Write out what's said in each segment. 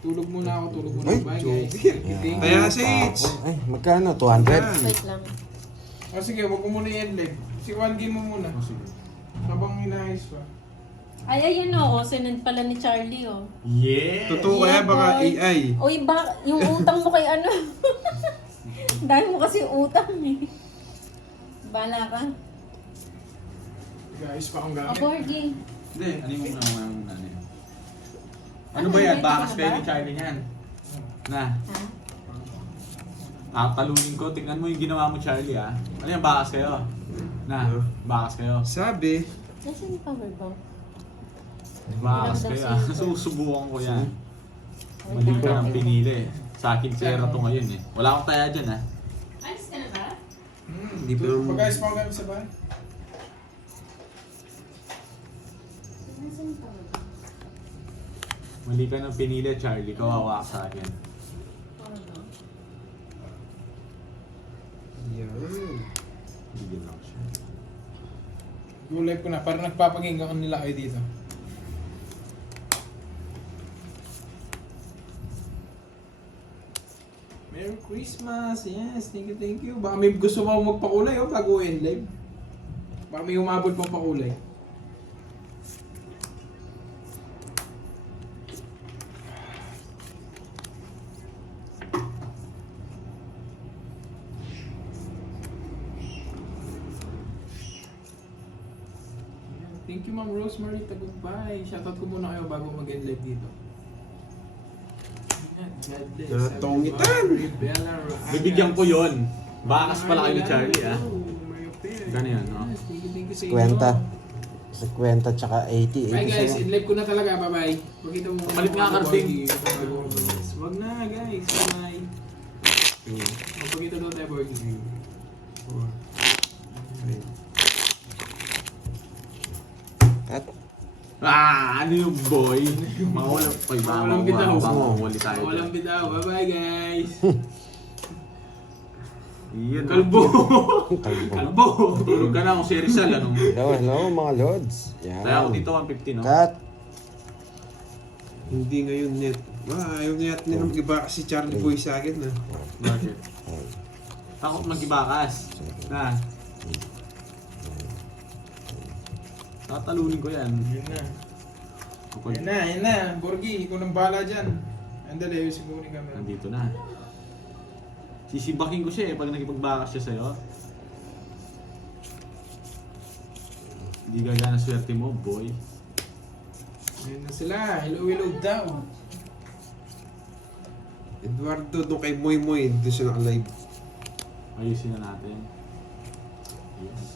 Tulog muna ako, tulog muna. Ay, Bye guys. Joker. Kaya Sage. Ay, magkano? 200? Wait lang. O sige, wag ko muna i-end live. Si one game mo muna. Habang inaayos pa. Ay, ayun o. Sinend pala ni Charlie o. Yeah! Totoo kaya baka boy. AI. Uy, yung utang mo kay ano? Dahil mo kasi utang eh. Bala ka. Guys, pa akong O, gamit. Borgie. Hindi, ano yung muna ano yun? Ano ba yan? Bakas kayo ni Charlie niyan. Na, Ha? tatalunin ko. Tingnan mo yung ginawa mo, Charlie, ah. Ano yan? Bakas kayo. Na, bakas kayo. Sabi, Nasaan yung power bank? Bakas kayo, ah. Susubukan ko yan. Mali ka ng pinili. Sa akin, pera to ngayon, eh. Wala akong taya dyan, ah. Alis ka na ba? Hindi pa naman- Pag-ayos pa akong gamit sa bahay. Nasaan yung power bank? Mali ka ng pinili, Charlie. Kawawa ka sa akin. Power bank? yan. Bigyan ako siya. Go live ko na. Parang nagpapaginga ko nila kayo dito. Merry Christmas! Yes, thank you, thank you. Baka may gusto mo magpakulay bago end live. Baka may umabot pang pakulay. Thank you, Ma'am Rosemary Tagumpay. Shoutout ko muna kayo bago mag-end live dito. Ayan, God bless. Natongitan! Bella Raaga. Bibigyan ko yun. Bakas pala kayo ni Charlie, ah. Gano'n yan, no? Thank you, thank you sa inyo. 50. 50 tsaka 80. Bye 80 guys, sa'yo. in live ko na talaga. Bye-bye. Pakita mo. Palit nga, Karding. Wag na guys. Bye. Magpakita daw tayo, Borgie. At Ano yung boy? Mga walang pay, Walang bitaw. Wali tayo. Walang bitaw. Bye-bye guys. Iyan. Kalbo. kalbo. Kalbo. Tulog ka na kung si Rizal, ano? Hello mga lords. Yan. Kaya ako dito 150, no? Cut. Hindi ngayon net. Ayaw niya at nila mag-iba si Charlie Boy sa akin na. Bakit? Takot mag-ibakas. Na. Tatalunin ko yan. Yun na. Kapag Yan na. Borgie, ikaw nang bahala dyan. Andali, ayusin ko muna yung camera. nandito na. Sisibakin ko siya eh pag nakipagbakas siya sa'yo. Hindi gaya na swerte mo, boy. Ayun na sila. Hello, hello daw. Eduardo, doon kay Moy Moy, doon siya naka-live. Ayusin na natin. Yes.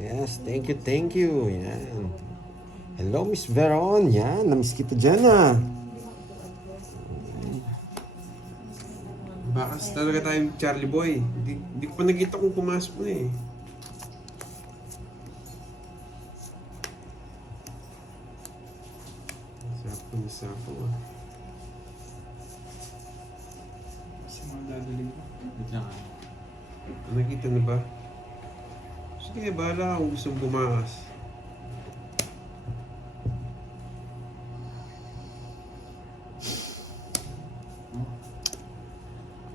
Yes, thank you. Yan. Hello, Miss Veron. Yan, namiss kita dyan ah. Bakas talaga tayong Charlie Boy. Hindi ko pa nakita kung pumasok na eh. Sapo ah. Kasi mga dadaling ko. Wait lang. Nakita na ba? Sige, bahala kung gusto mong bumakas.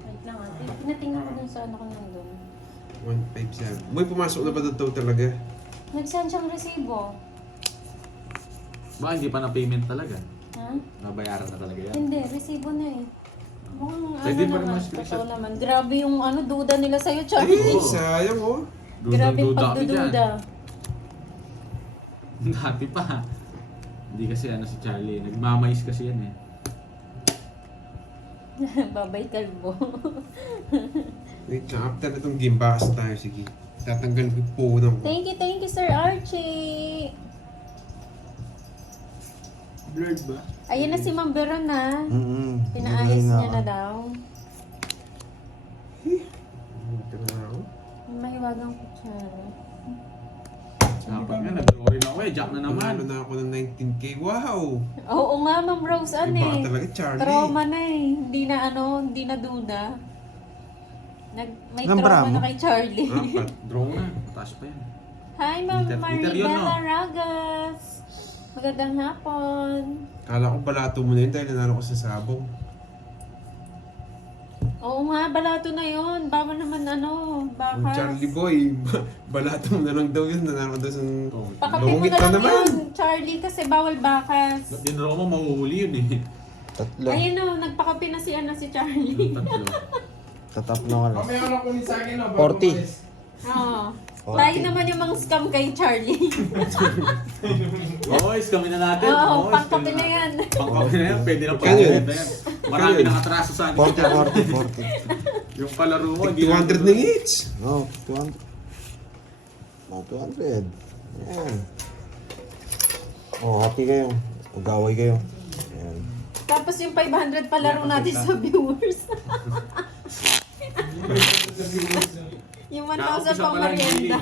Wait lang ate. Pinatingnan ko dun sa ano ko nandun. 157. Moy, pumasok na ba doon talaga? Nagsaan siyang resibo. Baka hindi pa na payment talaga. Ha? Nabayaran na talaga yan. Hindi, resibo na eh. Mukhang Pwede ano pa naman naman, screenshot. totoo naman. Grabe yung ano, duda nila sa'yo, Ay, Charlie. sayang oh. Grabe yung Dudang-duda kami dyan. pagdududa. Dati pa. Hindi kasi ano si Charlie. Nagmamais kasi yan eh. Babay kalbo. Wait lang, after na itong game, bakas tayo. Sige. Tatanggal ko yung puno ko. Thank you, Sir Archie. Blurred ba? Ayun na si Ma'am Veron na. Pinaayos Bigay niya na daw. Ito na ako. May mahiwagang kutsara. Dapat nga, nag-ori na ako eh. Jack na naman. Nanalo na ako ng 19k. Wow! Oo nga, Ma'am Rose, ano Iba eh. ka talaga, Charlie. Trauma na eh. Hindi na duda. May Ilang trauma bramo? na kay Charlie. Apat. Draw na. Mataas pa yan. Hi, Ma'am Liter yun, no? Maribela Ragas. Magandang hapon. Kala ko balato mo na yun dahil nanalo ko sa sabong. Oo nga, balato na yun. Bawal naman Ang bakas. Charlie Boy, balato mo na lang daw yun. Nanalo ko daw sa Pakapi mo lungit na na lang naman. yun, Charlie, kasi bawal bakas. Din Roma, mahuhuli yun eh. Tatlo. Ayun o, nagpakapi na si Charlie. Tatlo. Tatap na ka lang. Mamaya ko na kunin sa akin, no? 40. Oo. Okay. Tayo naman yung mga scam kay Charlie. Boys, kami na natin. Oo, Boys, pangkapi kami na yan. Pangkapi na yan, pwede na Kaya yun. pangkapi na yan. Marami nang atraso sa akin. 40. Yung palaro mo, 200 na each. Oh, 200. Oh, 200. Yan. Oh, happy kayo. Mag-away kayo. Yan. Tapos yung 500 palaro natin sa viewers. Yung 1,000 pang merienda.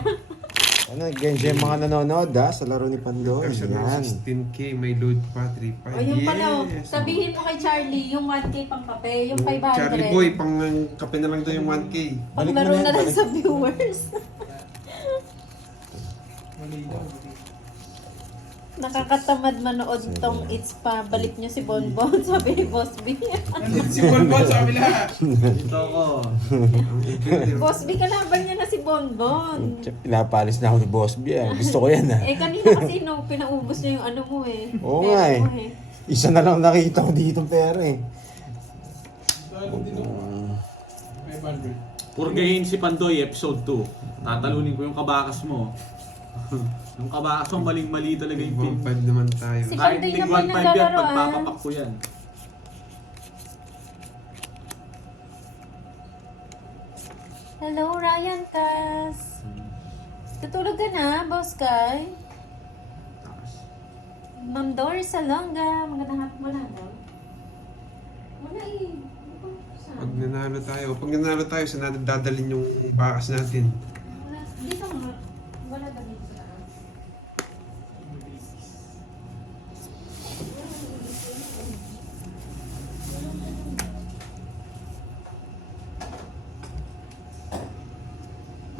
Ano, ganyan yung mga nanonood sa laro ni Pandoy. Kasi Yan. 16K, may load pa, 3.5. O yung pala, Yes. sabihin mo kay Charlie, yung 1K pang kape, yung 500. Charlie Boy, pang kape na lang daw yung 1K. Pang Balik mo laro na yan, na lang balik. sa viewers. Nakakatamad manood tong It's Pa. Balik nyo si Bonbon, sabi ni Boss B. Si Bonbon sa kabila. Ito ko. Boss B, kalaban niya na si Bonbon. Pinapalis na ako ni Boss B. Gusto ko yan Kanina kasi nung pinaubos niya yung ano mo eh. Oo Pera nga eh. mo Isa na lang nakita ko dito pera eh. Ano din ako? 500. Purgahin si Pandoy, episode 2. Tatalunin ko yung kabakas mo. Yung kabakas mo, maling-mali talaga yung pin. 1.5 naman tayo. Si Kahit Pandoy tig naman 1.5 yan, naglalaro, pagpapapak ko yan. Hello, Ryan Cas. Tutulog ka na, Boss Kai? Ma'am Doris Salonga. Magandang hapon mo lang, no? Wala eh. Pag nanalo tayo, saan natin dadalhin yung bakas natin? Wala. Dito nga. Wala ba dito sa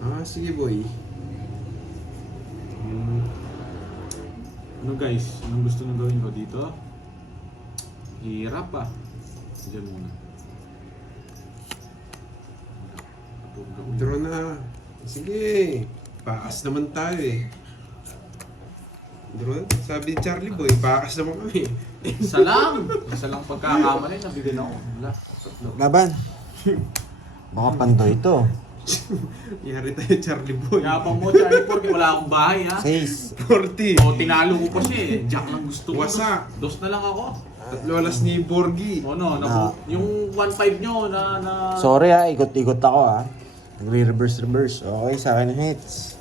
taas? Sige boy. Ano guys, anong gusto nang gawin ko dito? Hirap ah. Diyan muna. Draw na. Sige. Bakas naman tayo eh. Draw na. Sabi ni Charlie Boy, bakas naman kami. Isa lang! Isa lang pagkakamali, nabigyan ako. Wala. Tatlo. Laban. Baka Pandoy ito. Yari tayo Charlie Boy. Yabang mo, Charlie, porque wala akong bahay ha. 6. 40. O, tinalo ko pa siya eh. Jack lang gusto ko. Wasak. Dos na lang ako. Tatlo alas ni Borgi. O no, yung 1.5 nyo na... Sorry ikot-ikot ako Nagre-reverse. Okay, sa akin ang hits.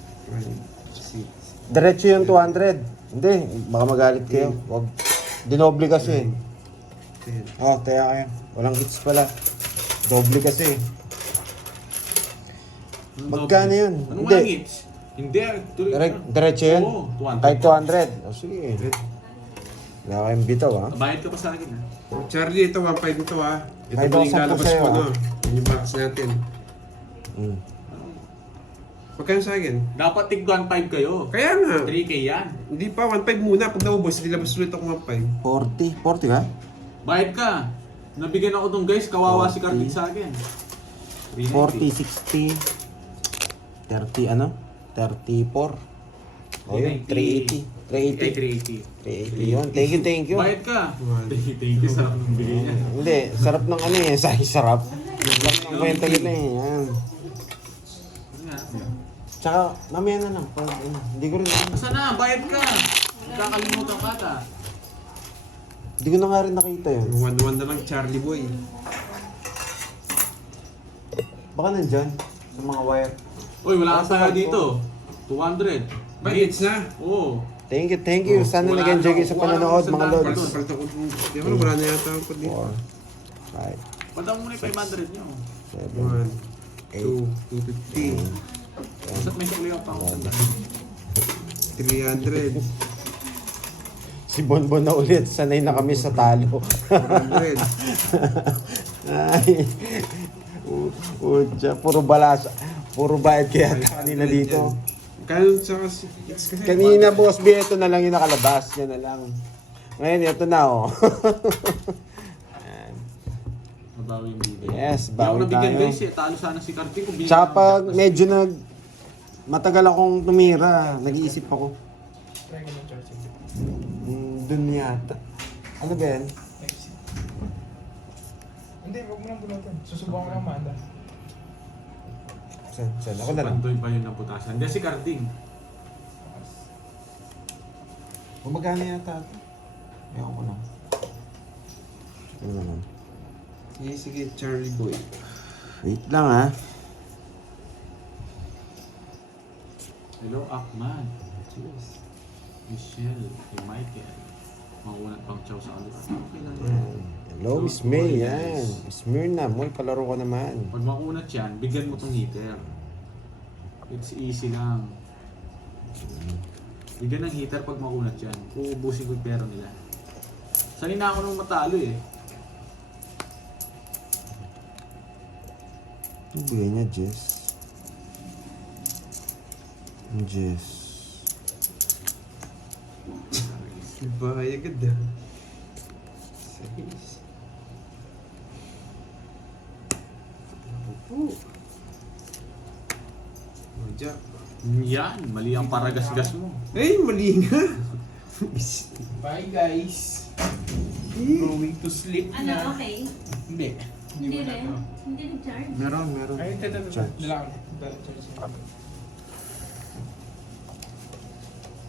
Diretso yung 200. Hindi, baka magalit kayo. Wag. Dinoble kasi. Taya kayo. Walang hits pala. Doble kasi. Magkano yun? Anong Hindi. walang hits? Hindi. Tuloy na. Diretso yun? Oo, 200. Kahit 200. O sige. Wala kayong bitaw Bayad ka pa sa akin ha. Charlie, ito 1.5 ito ha. Ito Ay, mo yung baka lalabas sa'yo, mo ah. no. Yan yung bakas natin. Magkano sa akin? Dapat tig 1.5 kayo. Kaya nga. 3K yan. Hindi pa, 1.5 muna. Pag naubos, nilabas ulit ako 1.5. 40. 40 ka? Bayad ka. Nabigyan ako dong guys, kawawa si Carmen sa akin. 40, 60, 30 ano? 34. O yun, 380. 380. 380 yun. Thank you. Bayad ka. Thank you, sarap ng bigay niya. Hindi, sarap ng ano eh. Sarap. Sarap ng kwento yun eh. Yan. Tsaka, mamaya na lang. Hindi ko rin Basta na, bayad ka. Nakakalimutan ka ta. Hindi ko na nga rin nakita yun. 1-1 na lang Charlie Boy. Baka nandyan. Sa mga wire. Uy, wala kang tayo dito. 200. Ba't hits na? Oo. Thank you. Sana Wala nag-enjoy kayo na- sa wala panonood, na- mga wala na- lods. Palto ko. Di ako, wala na yata ako dito. 4, 5, Patang muna yung 500 nyo. 7, 1, 2, 250, Basta't may sukli pa ako. 300, Si Bonbon na ulit. Sanay na kami sa talo. 400. Ay. Utya. Puro balas. Puro bayad kaya kanina dito. Kaya sa hits kasi. Kanina, Boss B, ito na lang yung nakalabas. Yan na lang. Ngayon, ito na, oh. Ayan. Mabawi yung bigay. Yes, Hindi ako bawi nabigyan tayo. guys eh. Talo sana si Karting kung Tsaka pag medyo matagal akong tumira, nag-iisip ako. Try ko ng charging. Dun yata. Ano ba yan? Next. Hindi, huwag mo nang bunutin. Susubukan ko ng Amanda. Saan? Ako na lang. Pandoy pa yun ng putasan. Hindi si Karting. Gumagana yata ito. Ayaw ko lang. Ano naman? Sige, sige, Charlie Boy. Wait lang, ha. Hello, Ahmad. Cheers. Michelle. Kay Michael. Makunat pang chow sa kanila. Okay lang yan. Yan. Hello, Miss May. Yan. Miss Myrna, mo, palaro ko naman. Pag makunat yan, bigyan mo tong heater. It's easy lang. Bigyan ng heater pag makunat yan. Uubusin ko yung pera nila. Sanay na ako nung matalo eh. Ano bigay niya, Jess? Jess. Bahay agad ah. Sige. Oh, Jack. Yan, mali ang paragas-gas mo. Ay, mali nga. Bye guys. Going to sleep Ano, na. okay? Hindi. Hindi mo na rin. to. Hindi nag-charge. Meron. Ay, ito. Charge. Dala charge.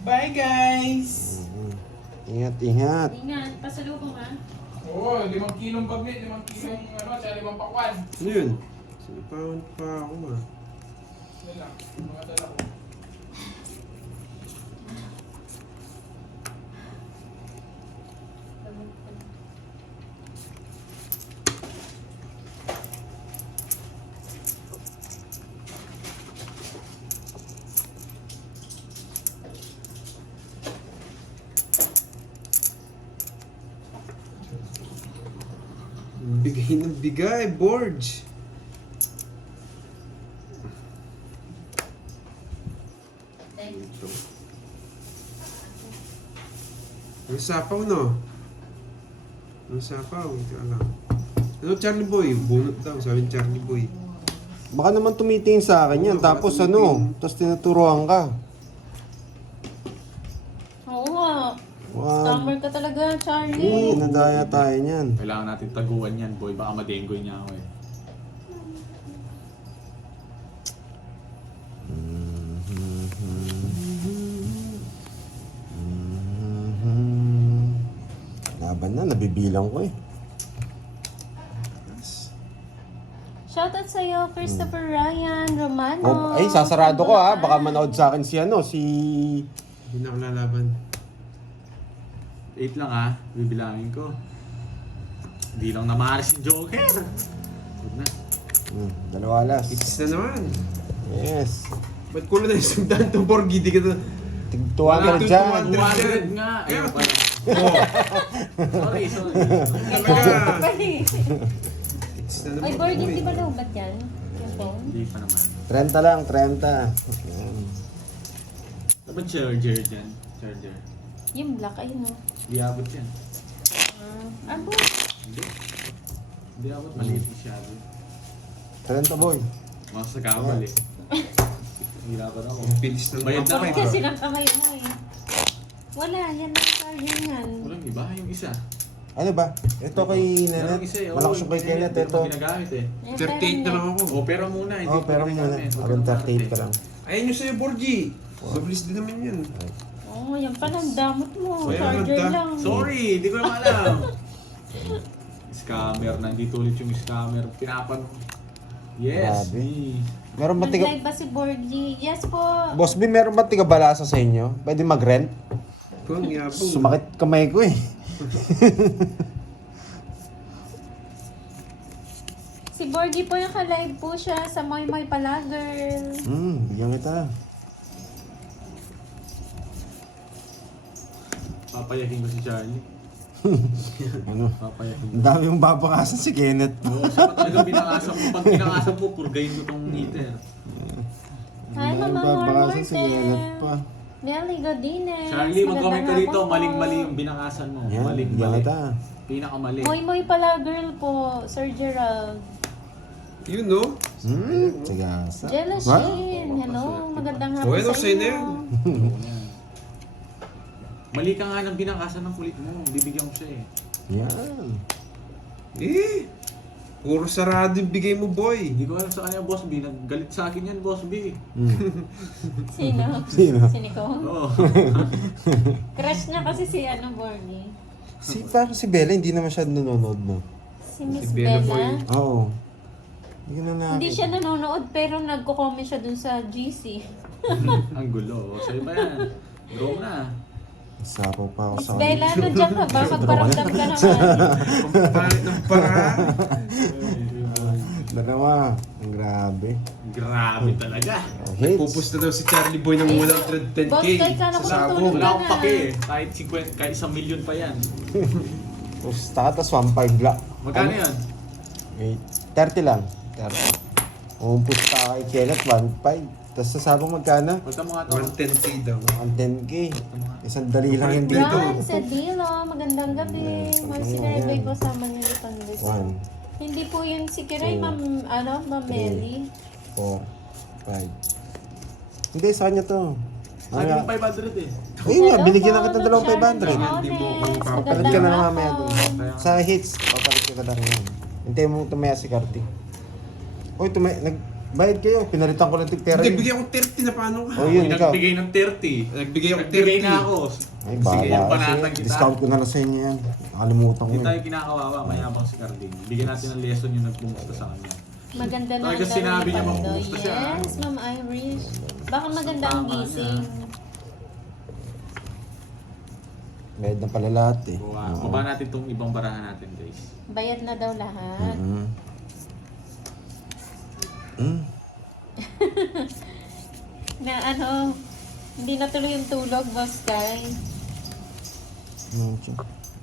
Bye guys. Ingat. Ingat, pasalubong ha. Oo, 5 kilong bagnet, 5 kilong sa 5 pakwan. Ano yun? Sinipawan pa ako ah. Yan lang, mga dala ko. Bigay ng bigay, Borge. Ang sapaw, no? Ang sapaw, hindi ko alam. Ano, Charlie Boy? Bunot daw, sabi ni Charlie Boy. Baka naman tumitingin sa akin yan. Oo, baka Tapos tumitingin. tapos tinuturuan ka. Oo nga. Wag. Scammer ka talaga, Charlie. Nadaya tayo niyan. Kailangan natin taguan yan, boy. Baka madenggoy niya ako eh. Laban na, nabibilang ko eh. Shoutout sa'yo, Christopher Ryan, Romano. Oh, ay, sasarado ko ha. Baka manood sa akin si Hindi na ako lalaban. 8 lang ha. Bibilangin ko. Hindi lang namaris si Joker. Huwag na. Dalawa alas. Hits na naman. Yes. Ba't kulo na yung sugdan to, Borge? Di ka na... Tig 200 dyan. 200 nga. Ayun pala. Oh, Sorry. talaga. Hits na naman. Ay, board, hindi ba lubat yan? Yung phone? Hindi pa naman. 30 lang, 30. Yan. Ano ba charger dyan? Charger. Yung black, ayun o. Hindi abot yan. Abo. Hindi. Hindi abot. Maliit masyado. 30 boy. Mga sa kabal eh. Hirapan ako. Bilis ng Bayad na Bakit ako. kasi lang kamay mo eh? Wala, yan ang charger yan. Walang iba. Yung isa. Ano ba? Ito kay Meron Nenet. isa eh. Malakas yung kay Kenneth. Ito. Ginagamit eh. Yung 38 na lang ako. O, pero muna. Hindi Oh, ko pero ginagamit. muna. Huwag Around kang 38 ka lang. Ayun yung sa'yo, Borge. Mabilis din naman yun. Oo, yan pala, ang damot mo. Ayan, Charger nagda- lang. Sorry, hindi ko naman alam. Scammer, nandito ulit yung scammer. Pinapan. Yes, Grabe. me. Meron ba tiga... Nag-live ba si Borgie? Yes po. Boss B, meron ba tiga balasa sa inyo? Pwede mag-rent? Kung yapong. Sumakit kamay ko eh. Si Borgie po yung ka-live po siya sa Moy Moy Palager. Bigyan kita. Papayakin ko si Charlie. Ano? Papayakin ko. Ang dami yung babakasan si Kenneth. Oo, siya pa talaga binakasan mo. Pag binakasan mo, purgayin mo tong heater. Hi, Mama Babakasan sa gelat Morten. pa. Nelly Godinez. Charlie, mag-comment ka Magandang rito. hapon po. Maling-mali yung binakasan mo. Yan, Maling-mali. yan ta. Pinakamali. Moy pala girl po, Sir Gerald. Yun, no? Sigasa. Jella What? Shane, hello. Magandang hapon Okay, no, sa sa'yo na inyo. yan. Mali ka nga ng binakasan ng kulit mo. Bibigyan ko siya eh. Yan. Eh, puro sarado yung bigay mo, boy. Hindi ko alam sa kanya, Boss B. Naggalit sa akin yan, Boss B. Sino? Sino? Si Nicole? Oo. Crush niya kasi si Borny. Parang si Bella hindi na masyado nanonood, no? Si Miss Si Bella Bella. Boy. Oo. Hindi ko na nakakita. Hindi siya nanonood pero nagko-comment siya dun sa GC. Ang gulo. Sa'yo ba yan? Draw na. Sapaw pa ako Miss sa Bella, nandiyan ka ba? Magparamdam ka naman. Pangit ng para. Dalawa. Ang grabe. Grabe talaga. Hits. Pupusta daw si Charlie Boy ng 110K Boss, kay ka sa nakatulog sabong. Wala akong pake eh. Kahit 50, kahit 1 million pa yan. Pusta, tas 1.5 la. Magkano yan? 30 lang. 30. Kung pusta kay Kenneth, 1.5. Tas sa sabong magkano? Basta mga to. 110K daw. Ang 10K. Isang dali lang yun dito. Juan Cedilo, magandang gabi. Marcinebe ko sa Manila Pandes. 1, Hindi po yun si Kiray, Ma'am Meli. 4, 5. Hindi, sa kanya to. Sa akin yung 500 eh. Ayun nga, binigyan na kita ng dalawang 500. Hindi mo kung Papalit ka na lang mamaya doon. Sa hits, papalit ka lang yan. Hintayin mo tumaya si Carti. Uy, nagbayad kayo. Pinalitan ko ng pera Hindi, yun. bigyan ko 30 na paano ka? Oh, yun, ikaw. Nagbigay ng 30. Nagbigay ako Nagbigay 30. na ako. Ay, Sige, yung baba. panatag Sige, kita. discount ko na lang sa inyo yan. Nakalimutan ko Hindi yun. tayo kinakawawa, mayabang si Carding. Bigyan natin ng lesson yung nagpumusta sa kanya. Maganda na Talaga ang sinabi niya, Pando. magpupusta siya. Yes, Ma'am Irish. Baka maganda ang Tama gising. Bayad na pala lahat eh. Baba natin itong ibang barahan natin, guys. Bayad na daw lahat. Na ano, hindi natuloy yung tulog, Boss Kai.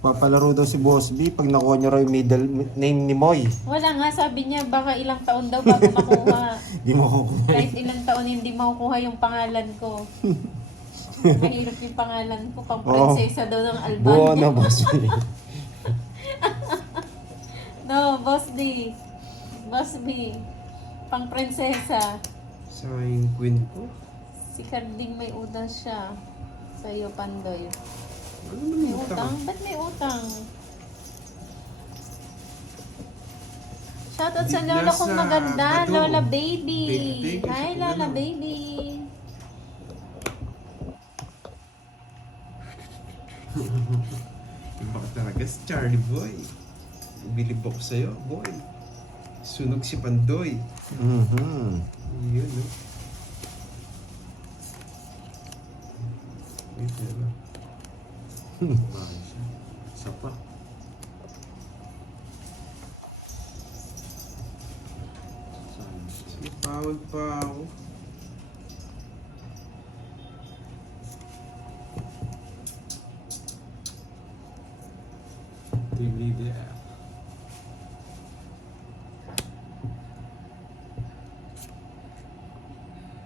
Papalaro daw si Boss B pag nakuha niya raw yung middle name ni Moy. Wala nga, sabi niya baka ilang taon daw bago makuha. Di mo kukuha. Kahit ilang taon hindi makukuha yung pangalan ko. Mahirap yung pangalan ko, pang prinsesa daw ng Buo Albania. na Boss B. No, Boss D. Boss B. Pang prinsesa. Sa yung queen ko. Si Carding may utang siya. Sa iyo, Pandoy. Ano naman May yung utang? Ba't may utang? Shoutout sa Hindi lola nasa kong maganda, ano. Lola Baby. Thank you Hi, sa Lola ano. Baby. Iba ka talaga si Charlie Boy. Bilib ako sa'yo, boy. Sunog si Pandoy. Yun, no? Wait, diba? Bakit siya? Isa pa. Saan? Sipawag pa ako. Team leader.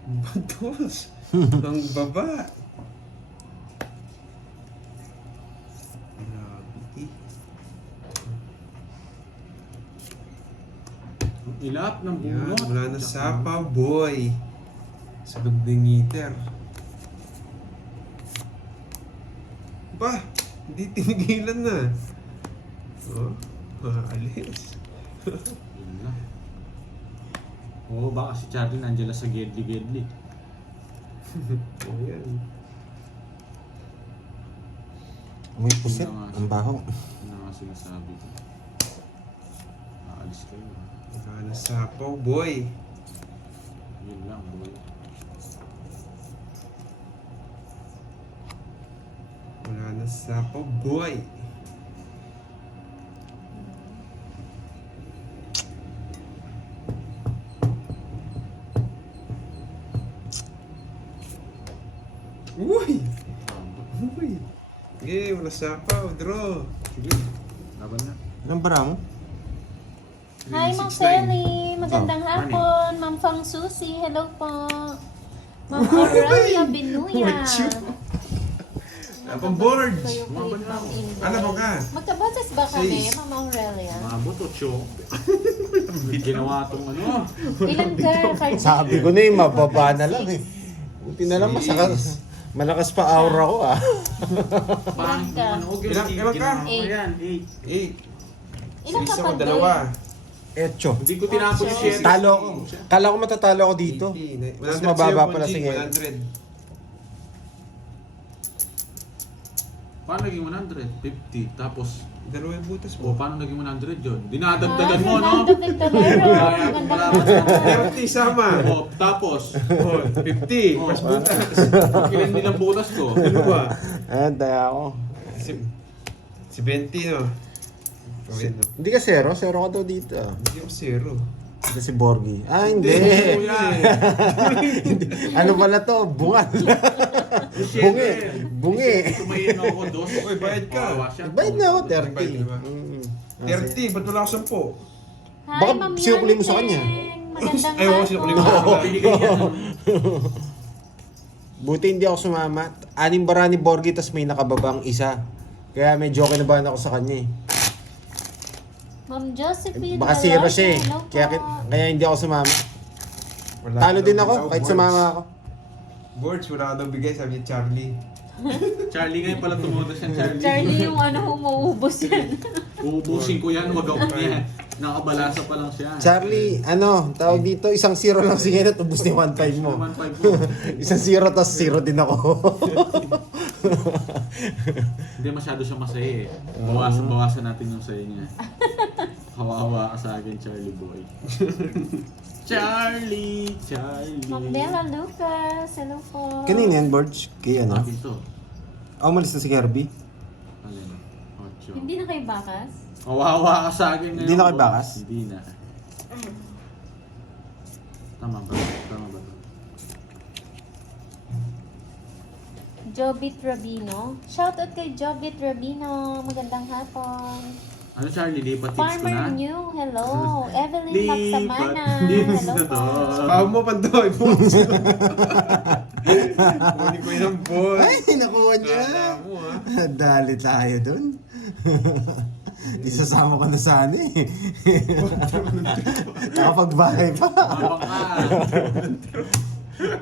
Bantos! Ang baba! Grabe eh. Ilap ng Yan, bunot. wala na sapa, boy. Sunog ng ngiter. Ba, hindi tinigilan na. Oh, alis. Yun na. Oo, baka si Charlie nandiyan lang sa gedli-gedli. Ayan. May pusit. Ang baho. Yun na nga sinasabi ko. Aalis kayo. Wala na sapaw, boy. Yun lang, boy. Wala na sapaw, boy. Uy! Uy! Eh, wala sapaw, draw. Sige, laban na. Anong bara mo? Hi, Ma'am 369. Sally. Magandang Oh, hapon. Ma'am Fang Susi. Hello po. Ma'am Aurelia Binuya. Macho. Napang board. Kayo kay Ma'am Inday. Ano ba ka? Magkaboses ba kami, Sis. Ma'am Aurelia? Mabot o chyo. Ginawa tong ano. Ilan ka, Cardin? Sabi ko na eh, mababa na lang eh. Buti na lang malakas pa aura ko ah. Parang ka? ano, huwag yung Ilan ka? ginawa ko Eight. yan. 8. Ilan ka Isa pa ko, dalawa. Echo. Hindi ko tinapos yung share. Talo ko. Kala ko matatalo ako dito. 80. Mas 100 mababa sa'yo, pala si Bonjing, Ngel. 100. Paano naging 100? 50. Tapos, Dalawa yung butas oh, mo. paano naging 100 yun? Dinadagdagan mo, no? David Tolero. Kaya kung malaman sa 50 sama. Oh, tapos, Oh, 50. Mas butas. ilan nilang butas ko? Dalawa. Ayan, daya ako. Si 20, no? Gawin, no? Hindi ka zero? Zero ka daw dito ah. Hindi ako zero. Ito si Borgie. Ah, hindi. Kuya. Ano pala to? Bungal. Bungi. Bungi. Tumayin ako dos. Uy, bayad ka. Kawawa siya. Bayad na ako, 30. Bayad na ba? Mm. 30, ba't wala ako 10? Hi, Baka Ma'am sinukli mo sa Yanchen. kanya. Magandang Ay, oo, sinukli mo sa hapon. kanya. Binigay yan. Buti hindi ako sumama. Anim bara ni Borgie, tas may nakababang isa. Kaya medyo kinabahan ako sa kanya eh. Ma'am Josephine. Baka zero hello, siya eh. hello po. Kaya hindi ako sumama. Wala Talo ka din daw ako, daw, kahit boards. sumama ako. Boards, wala ka daw bigay, sabi ni Charlie. Charlie ngayon pala tumudas yan, Charlie. Charlie yung ano, umuubos yan. Uubusin ko yan, wag ako yan. Nakabalasa pa lang siya. Charlie, ano, tawag dito, 1-0 lang si Kenneth, ubus ni 1-5 mo. 1.5 mo. 1-0 tas 0 din ako. Hindi masyado siya masaya eh. Bawasan natin yung saya niya. Kawawa ka sa akin, Charlie boy. Charlie. Ma'am Bella Lucas. Hello po. Kanina yan, Borge? Kay ano? Akin to. Umalis na si Kirby. Alin? Ocho. Hindi na kayo bakas? Kawawa ka sa akin ngayon. Hindi na kayo boy. bakas? Hindi na. Tama ba? Tama ba? Jobit Rabino. Shoutout kay Jobit Rabino. Magandang hapon. Ano Charlie, lipat tips ko Farmer na? New. Hello. Evelyn Lipat Laksamana. tips Hello na po. to. Pao mo, Pandoy, boards. Kunin ko yung boards. Ay, nakuha niya! Kala mo, ha? Dali tayo dun. Isasama ko na sana eh. Nakapagbahay pa. Mabang ka.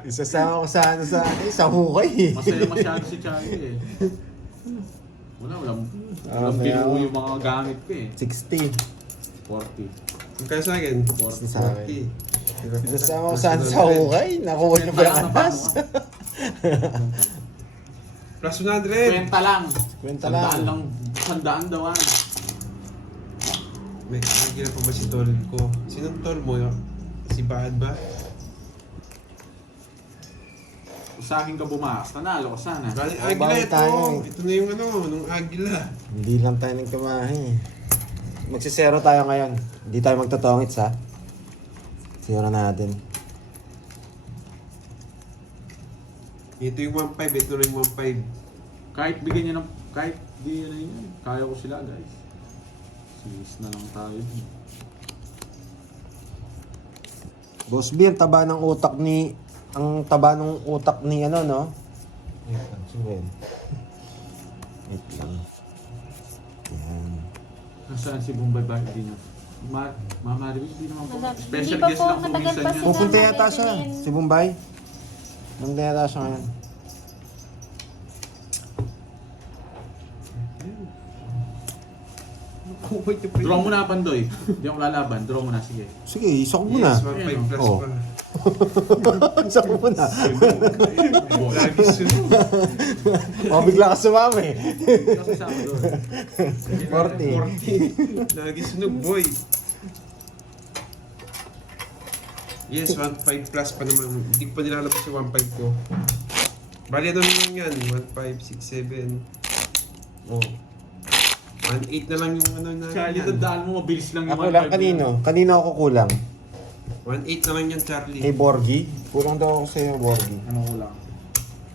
Isasama ko sana sa hukay eh. Masaya masyado si Charlie eh. Walang Ah, binuo kaya- yung mga gamit ko eh. 60. 40. Yung kaya sa akin, 60 sa akin. 40. Isasama ko sana sa hukay. Nakuha niya ba yung anas? Plus 100. Kwenta lang. Kwenta lang. Sandaan daw ah. May agila pa ba si tol ko? Sinong tol mo yun? Si Baad ba? Sa akin ka bumakas, nanalo ka sana. Galing Oh, agila bawal ito. tayo. Ito na yung ano, nung agila. Hindi lang tayo nagkamahi. Magsisero tayo ngayon. Hindi tayo magtotongits ha. Zero natin. Ito yung 1.5, ito na yung 1.5. Kahit bigyan niya ng, kahit di na yun, kaya ko sila guys. Sis na lang tayo. Boss B, ang taba ng utak ni... Ang taba ng utak ni ano, no? Wait lang, sino yun? Wait lang. Yan. Nasaan si Bombay ba? Hindi na. Mama Rivis, hindi naman po. Hindi Special pa guest po, lang po matagal minsan pa yun. si- Pupunta Mama yata siya. Evelyn. Si Bombay. Pupunta yata siya ngayon. Draw mo na, Pandoy. Hindi ako lalaban. Draw mo na, sige. Sige, isok mo na. Yes, 1.5 plus Oh. pa. Isok mo na. Lagi sunod. O, bigla ka sumami. Kasi sama doon. 40. 40. Lagi sunog, boy. Yes, 1.5 plus pa naman. Hindi ko pa nilalabas yung 1.5 ko. Bali, ano naman yan? 1.5, 6, 7. Oh. 1.8 na lang yung ano na Charlie, yan. tandaan mo, mabilis lang yung Ako lang, 1.5 kanino? Kanino ako kulang? 1.8 na lang yan, Charlie. Kay Borgie? Kulang daw ako sa'yo, Borgie. Ano ko lang?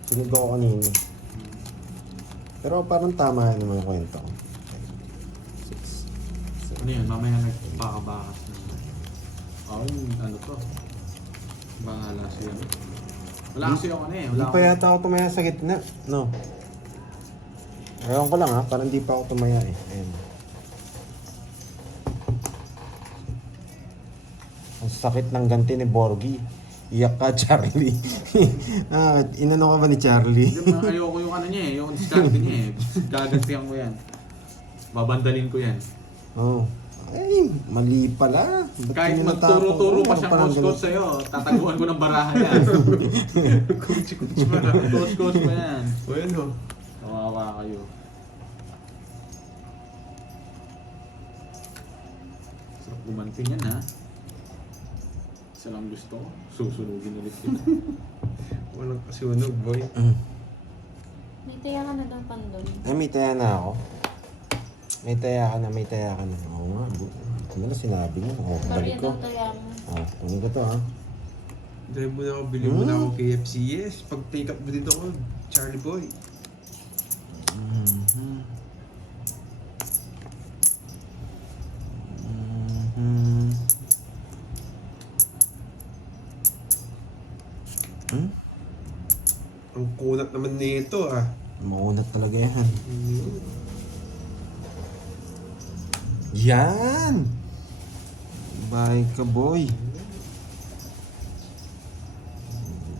Sunod ako kanino. Pero parang tama naman yung kwento ko. 6. Ano yun? Mamaya nagpakabakas na. Oh, yung ano to? Bahala siya. Wala kasi ako na eh. Hindi Wala pa yata ako tumaya sa gitna. No. Ewan ko lang ha, parang hindi pa ako tumaya eh. Ayan. Ang sakit ng ganti ni Borgie. Iyak ka, Charlie. Inano ka ba ni Charlie? Ayoko yung ano niya eh, yung diskarte niya eh. Gagantihan ko yan. Babandalin ko yan. Oh. Ay, mali pala. Ba't Kahit yun natapon magturo-turo ko? pa siyang Parang coach-coach sa'yo, tataguan ko ng baraha yan. Coach pa na. Coach-coach pa yan. O yan o. Kawawa kayo. Sarap gumanting yan ha. Isa lang gusto ko, susunugin ulit kita. Walang kasunog, boy. May taya ka na doon, Pandol. Ay, may taya na ako. May taya ka na, may taya ka na. Oo nga, ano na sinabi mo? Oh, Sorry, balik ko. doon taya mo. Oh, kunin ko to ha. Drive mo na ako, bili mo na ako KFC. Yes, pag take up mo dito ako, Charlie boy. Mhm. Ang kunat naman nito ah. Maunat talaga yan. Yan! Bye ka, boy.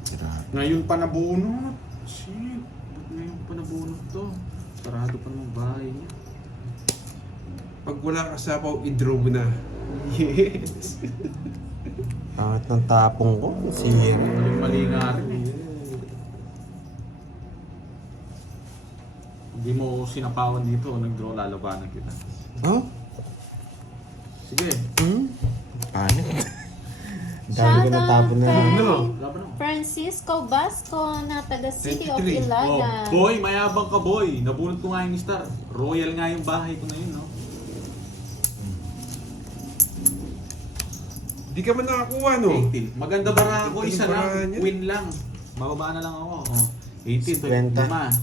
Grabe. Ngayon pa nabunot. Shit, ba't ngayon pa nabunot to? Sarado pa ng bahay niya. Pag wala ka sa paw, i-draw mo na. Yes. Pangit ng tapong ko. Sira. Mali nga rin eh. Hindi mo sinapawan dito, nag-draw lalabanan kita. Oh? Sige, Pangit. Dami ko natapon na. Ano? laban ako. Francisco Basco na taga City of 23. Ilagan. Oh, boy, mayabang ka boy. Nabunot ko nga yung star. Royal nga yung bahay ko ngayon, no? Di ka man nakakuha, no? 18. Maganda bara ako, isa Maganda lang. bara niya. Win lang. Bababa na lang ako. Oh. 18, 50. 5.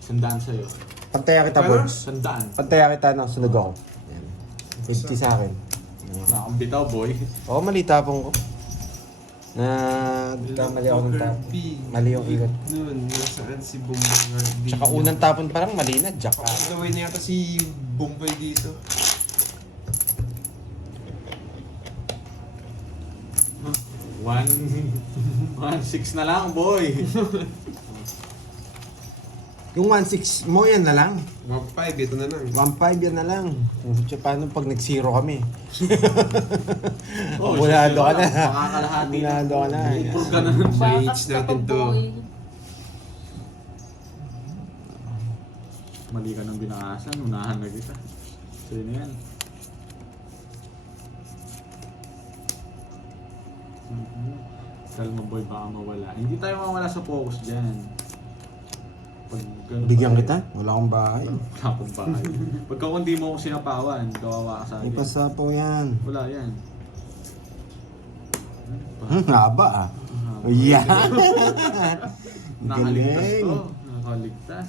Sandaan sa'yo. Pantaya kita, Ano? boy. Sandaan. Pantaya kita, no? Sunog ako. Yan. 50 sa akin. Wala akong bitaw, boy. Oo, mali tapong ko. Nagkamali ako ng tapon. Mali yung ikot. Noon, nasaan si Bombay? Tsaka unang tapon parang mali na, jack ka. Gawin na yata si Bombay dito. One, 1-6 na lang, boy. Yung 1-6 mo yan na lang. 1-5, ito na lang. 1-5 yan na lang. Tsaka paano pag nag-0 kami? Oh, Abulado ka na. Makakalahati na. Abulado ka na. Improve ka na nun. Sa Bakas age ka natin pa, to. boy. Mali ka ng binakasan, unahan na kita. So yun na yan. Kalma boy, baka mawala. Hindi tayo mawala sa focus dyan. Pag ganun Bigyan pa- kita? Wala akong bahay. Wala akong bahay. Pagka kung di mo ako sinapawan, kawawa ka sa May akin. pasapaw yan. Wala yan. Haba ah. Yan. Nakaligtas Galing. to. Nakaligtas.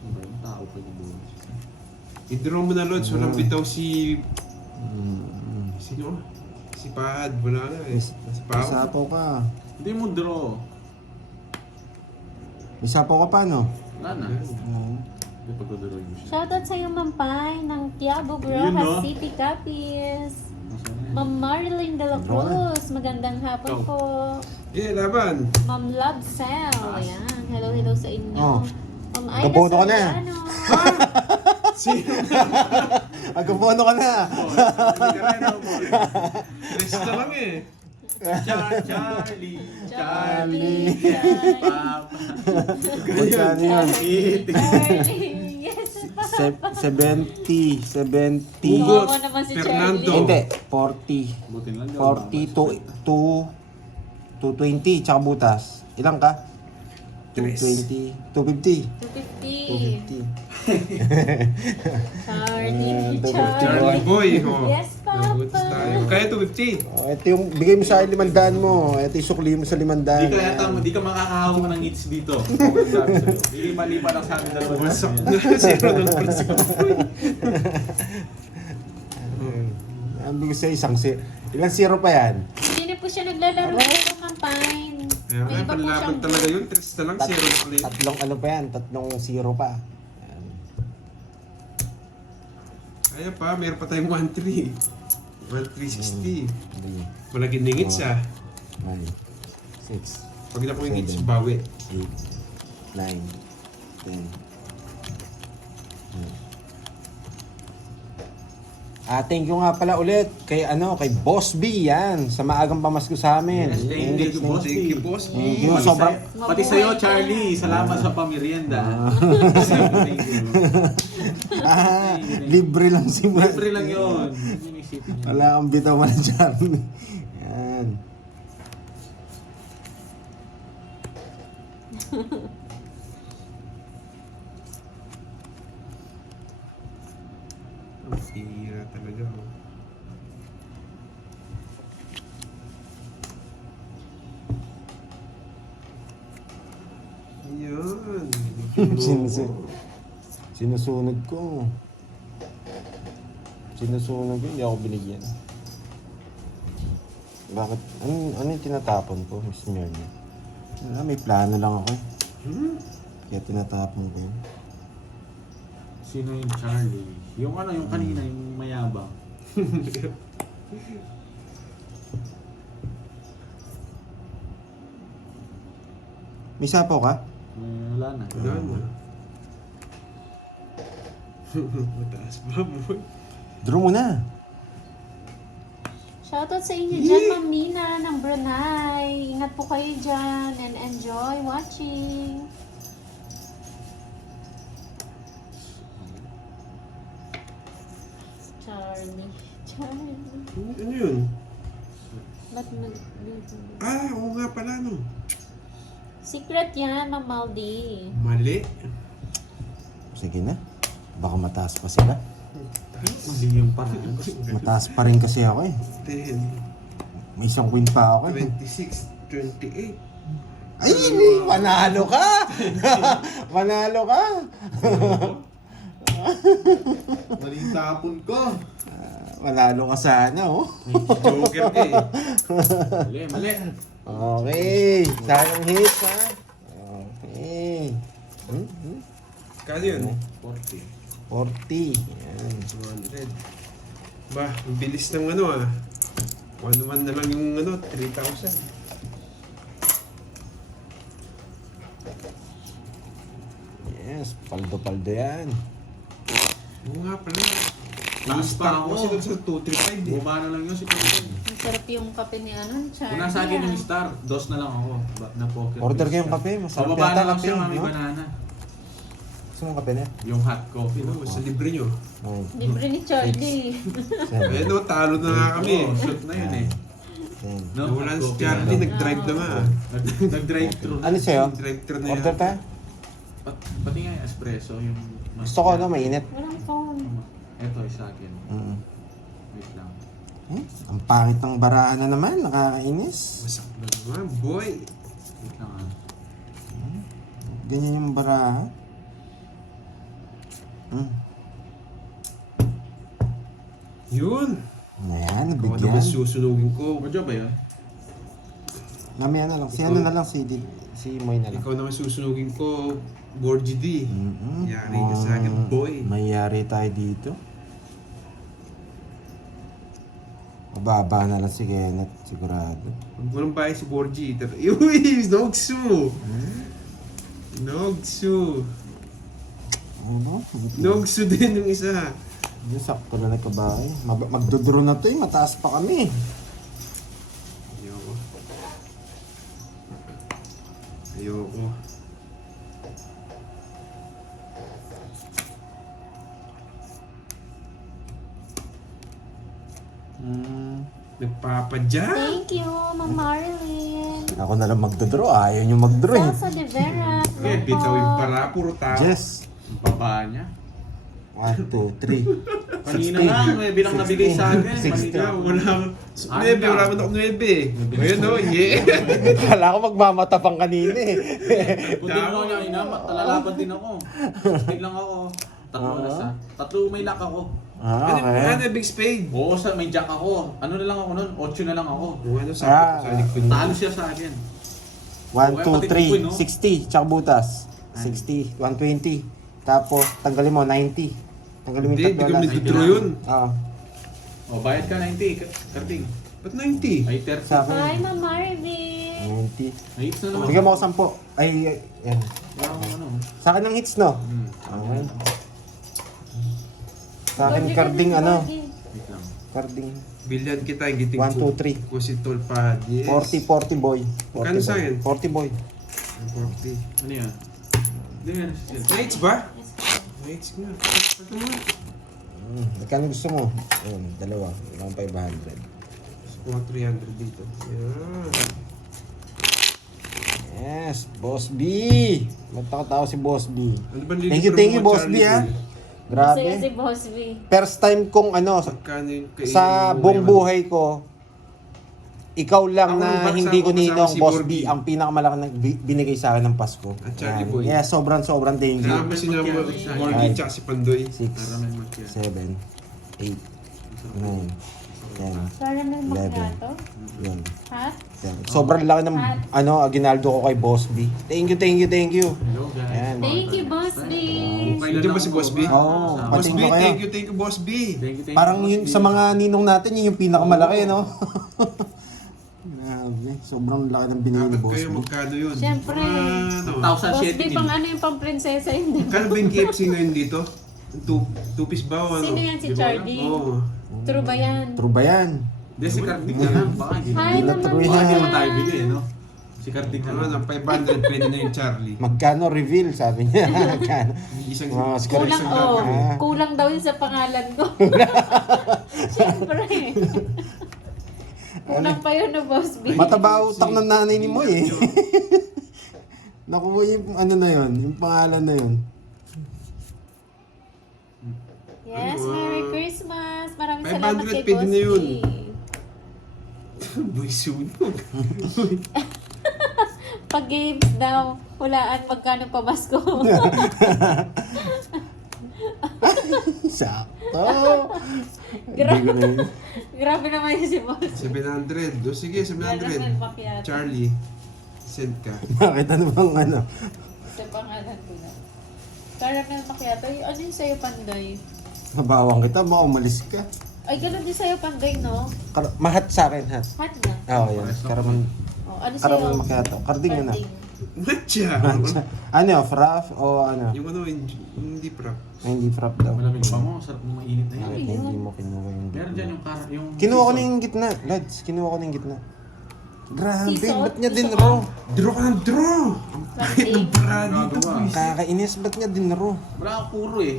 Ano ba yung tao pa yung buhay? I-draw mo na, Lods. Walang bitaw si... Mm. Sino? Si Pahad. Wala na eh. Si Pahad. Pasapaw ka. Hindi mo draw. May sapaw ka pa, no? Wala na. Mm. Hindi pag-draw mo siya. Shoutout sa'yo, Mampay, ng Tiago Yun, Groja no? City Capiz. Nasaan na yan? Ma'am Marilyn De La Cruz, magandang hapon Ikaw. po. Yeah, laban. Ma'am Love Cell, ayan. Hello sa inyo. Oh. Ma'am Aida Gabono ka na. Soriano. Agabono ka na. Hindi ka rin, boy. Rest na lang eh. Charlie. Charlie. Papa. Magkano yun? Charlie. Yes. 70. 70. Hugot. Kawawa naman si Fernando. Charlie. Hindi, 40. Buti lang. 40 to 20, tsaka butas. Ilang ka? 220. 250. 250. 250. Charlie. Ayan, Charlie boy. Oh. Yes, Papa. Nabutas tayo. Kaya 250. Oh, ito yung bigay mo sa akin 500 mo. Ito yung sukli mo sa 500. Di ka yata, di ka makakahawak ng hits dito. Sabi sa'yo. Lima-lima lang sa amin dalawa. Wasak na. Zero na lang sa Ang bigo sa isang zero. Ilang zero pa yan? Hindi na po siya naglalaro dito, Mampay. Kaya nga, Pwede pa po panlaban siyang- talaga yun. 3 na lang, 0 na ulit. Tatlong ano pa yan, tatlong zero pa. Yan. Kaya pa, meron pa tayong 1-3. 1-3-60. 3, Malaging ningit siya. 9, 6, Pag na po yung hits, 7, bawi. 8, 9, 10. Thank you nga pala ulit kay Boss B yan sa maagang pamasko sa amin. Yes, thank you, Boss B. Thank you, Boss B. Thank you, Pati sobrang sa'yo- Pati sa'yo, Charlie. Salamat sa pamirienda. Thank you. libre lang si Mark. Libre lang yun. Inisipin niyo. Wala kang bitaw man dyan. Yan. Ang sira talaga. Oh. Ayan. Sinusunog ko. Sinusunog ko, hindi ako binigyan. Bakit? Ano yung tinatapon ko, Miss Mary? May plano lang ako. Kaya tinatapon ko yun. Sino yung Charlie? Yung yung kanina, yung mayabang. May sapo ka? Wala na. Wala na. Mataas ba mo? Draw mo na. Shoutout sa inyo dyan, Ma'am Nina ng Brunei. Ingat po kayo dyan and enjoy watching. Charlie. Ano yun? Ba't Oo nga pala, no. secret yan, Ma'am Maldi. Mali. Sige na. Baka mataas pa sila. Mali yung parang. Mataas pa rin kasi ako eh. 10, May isang win pa ako eh. 26, 28. Ay, hindi! Manalo ka! Manalo ka! Maling tapon ko. Manalo ka sana, oh. Joker ka eh. Mali. Okay. Sayang hit, ha? Okay. Kano yun? 40. 40. Yan. 200. Ba, ang bilis ng ano ah. 1-1 na lang yung 3,000. Yes, paldo-paldo yan. Oo nga pala. Taas pa ako. Kasi doon sa 235 eh. Bumaba na lang yun si Pagod. Ang sarap yung kape ni Charlie. Kung nasa akin yung star, dos na lang ako. Na poker. Order kayong kape. Masarap Pababa yata na lang kape, siya, may no? banana. Gusto mo kape na? Yung hot coffee. Ano, sa libre nyo. Ay, Libre ni Charlie. 7, Ayun o, talo na nga kami eh. Oo, shoot na yun eh. 10. No? Nawala Hot si coffee Charlie, na. nag-drive na nga. Nag-drive thru. Ano sa'yo? Drive-thru na Order yan. tayo? Pati nga yung espresso, yung... Gusto ko, no? Mainit. Walang phone. Ito ay sa akin. Mm. Wait lang. Ang pangit ng barahan na naman. Nakakainis. Masak na naman, boy. Wait lang ah. Ganyan yung barahan. Yun. Ayan, Ako naman nabigyan. susunugin ko. Madyo ba yun? Mamaya na lang. Si ano na lang, si Moy na lang. Ikaw naman susunugin ko, Borgie D. Mm-mm. Yari ka sa akin, boy. Mayari tayo dito. Mababa na lang si Kenneth, sigurado. Huwag mo nang bahay si Borgie. Uy, Nogsu! Nogsu! Ano? Nogsu din yung isa. Yung sakto na nagkabahay. Magdodraw na to eh, mataas pa kami. Ayoko. Ayoko. Nagpapadya. Thank you, Ma'am Marilyn. Ako na lang magdodraw, ayaw nyo magdraw eh. Salsa de Vera. Eh, bitaw yung para, puro tao. Jess. Ang baba niya. 1, 2, 3. Kanina lang, may bilang nabigay sa akin. 60. Wala, wala. Ano 9, na? wala man ako 9. Ayun o, yeah. Kala ko magmamatapang kanina eh. Kung din ako niya, talalaban din ako. Stig lang ako. Tatlo may lock ako. Ah, okay. Ano, big spade. Oo, may jack ako. Ano na lang ako nun? 8 na lang ako. Kung ano, Ah. sa likod. Talo siya sa akin. 1, 2, 3, no? 60. Tsaka butas. 60, 120. Tapos, tanggalin mo, 90. Tanggalin mo Hindi, yung hindi tatlo kami last. nagdodraw yun. Oo. O, bayad ka 90, Karding. Ba't 90? Ay, 30. Sa akin, Hi, Ma'am Marvin. 90. Ay, hits na naman. Bigyan mo ako 10. Ay, yan. Wala akong ano. Sa akin ng hits, no? Okay. Sa akin, carding, ano? Wait lang. Carding. Bilyan kita, giting 1, 2, 3. Kusitol pa. Yes. 40 boy. 40 Magkano sa akin? 40 boy. 40. Ano yan? Hindi yan. Nights ba? Nights nga. Pagka mo. Magkano gusto mo? Ayun, dalawa. Ilang 500. Kuha 300 dito. Yan. Yes, Boss B. Magtakatawa si Boss B. Ano ba Thank you, Boss B, ha? Masaya si Grabe. Boss V. First time kong ano, Magkano yung kainin sa mo buong ngayon? buhay ko, ikaw lang Ako na nung hindi ko baksa ako, ninong kasama si Boss Borby. B ang pinakamalaki na binigay sa akin ng Pasko. At Charlie Yan. Boy. Yeah, sobrang thank you. Kaya pa sinama Morgie Ay. tsaka si Pandoy. 6, Para may matya. 7, 8, 9, 10, Caramel 11. macchiato? yun. Ha? 7. Sobrang laki ng aginaldo ko kay Boss B. Thank you. Hello, guys. Yan. Thank you, Boss V. Nandiyan ba si Boss B? Oo, Boss pating B, ba kayo? thank you Boss B. Thank you, Parang Boss yun B. sa mga ninong natin, yun yung pinakamalaki, no? Grabe, sobrang laki ng binigay ni Dapat Boss kayo B. magkano yun? Siyempre. Ano? 1,000 Boss V, shedding. pang ano yung pang prinsesa yun. Kano ba yung KFC ngayon dito? Two-piece ba o ano? Sino yan si Di ko Charlie? Oo. True ba yan? True ba yan? Hindi, si Karding na lang. Baka hindi Hi Hindi na naman true Baka yan. hindi naman yan. tayo bigay, no? Si Karding na Ano lang. na, 500 pwede na yung Charlie. Magkano reveal, sabi niya. Magkano? Isang Mga Kulang, Ah. kulang daw yun sa pangalan ko. Siyempre. Kulang pa yun na Boss B. Mataba utak ng nanay ni Moy eh. Nakuha yung ano na yun, yung pangalan na yun. Yes, Merry Christmas. Maraming 500 salamat kay pwede Boss na yun. B. Boy, sunog. Pag games daw, hulaan magkano pamasko. Sakto. Grabe. Hindi ko na yun. Grabe naman yun si Boss. 700. O sige, Caramel 700. macchiato. Charlie, send ka. Bakit ano bang ano? Sa pangalan ko na. Caramel macchiato. Ano yung sa'yo, Panday? Mabawang kita, umalis ka. Ay, ganun din sa'yo, Panday, no? Mahat sa akin, hat. Hot na. Oo, yan. Karaman, Oh, ano sa'yo? karaman makiato. Karding na na. Karding. Matcha! Ano, frap o ano? Yung ano, hindi prop. Ay, hindi frap daw. Malamig pa mo. Sarap mo mainit na yan. Bakit hindi mo kinuha yung Meron dyan gitna? yung Kinuha ko na yung gitna, lads. Kinuha ko na yung gitna. Grabe, Sisot? ba't niya din Gusto raw? Draw ka ng draw! Karding. Dito, Gagawa. boys. Kakainis, ba't niya din raw? Wala akong puro eh.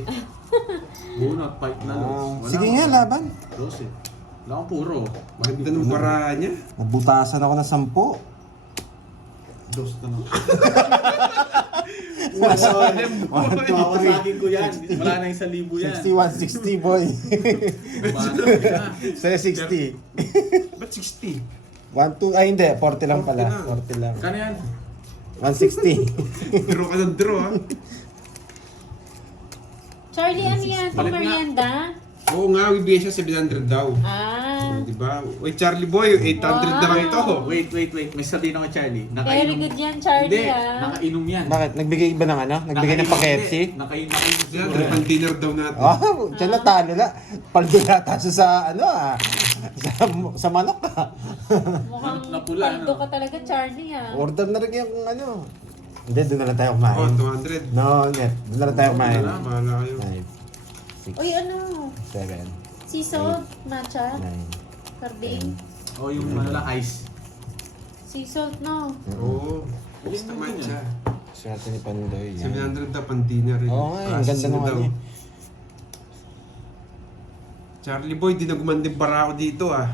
Bunot, fight na lods. Sige nga, laban. Dos eh. Wala akong puro. Ganda ng para niya. Nabutasan ako ng 10. Dos na lang. Wasalem, boy. Kawasagin ko yan. Wala na yung 1,000 yan. 61, 60 boy. Sa'yo 60. Ba't 60? 1, 2, ay hindi, 40 lang pala. 40 40 lang. Kano yan? 160. Draw ka ng draw, ha? Charlie, ano yan? Balik nga. Pamerienda? Oo nga, bibigay siya 700 daw. Ah. Diba? Uy, Charlie boy, 800 na lang ito. Wait. May sabihin ako, Charlie. Very good yan, Charlie, Hindi, ah. nakainom yan. Bakit? Nagbigay ba ng ano? Nagbigay ng pa-KFC? Nakainom. Yan, pan-dinner daw natin. Oh, dyan na talo na. Paldo yata siya sa ano ah. Sa manok ah. Mukhang Napula, paldo no? ka talaga, Charlie, ah. Order na rin yung ano. Hindi, doon na lang tayo Oh, kumain. 200. No, net. Doon na lang tayo kumain. Doon na lang. Bahala kayo. 5, Uy, ano? 7, Sea salt, matcha, 9, karding. O yung ano lang, ice. Sea salt, no? Oo. Basta matcha. Swerte ni Pandoy. 700 daw, pan-dinner. Oo nga, ang ganda ng ano eh. Charlie boy, di na gumanding bara ako dito, ah.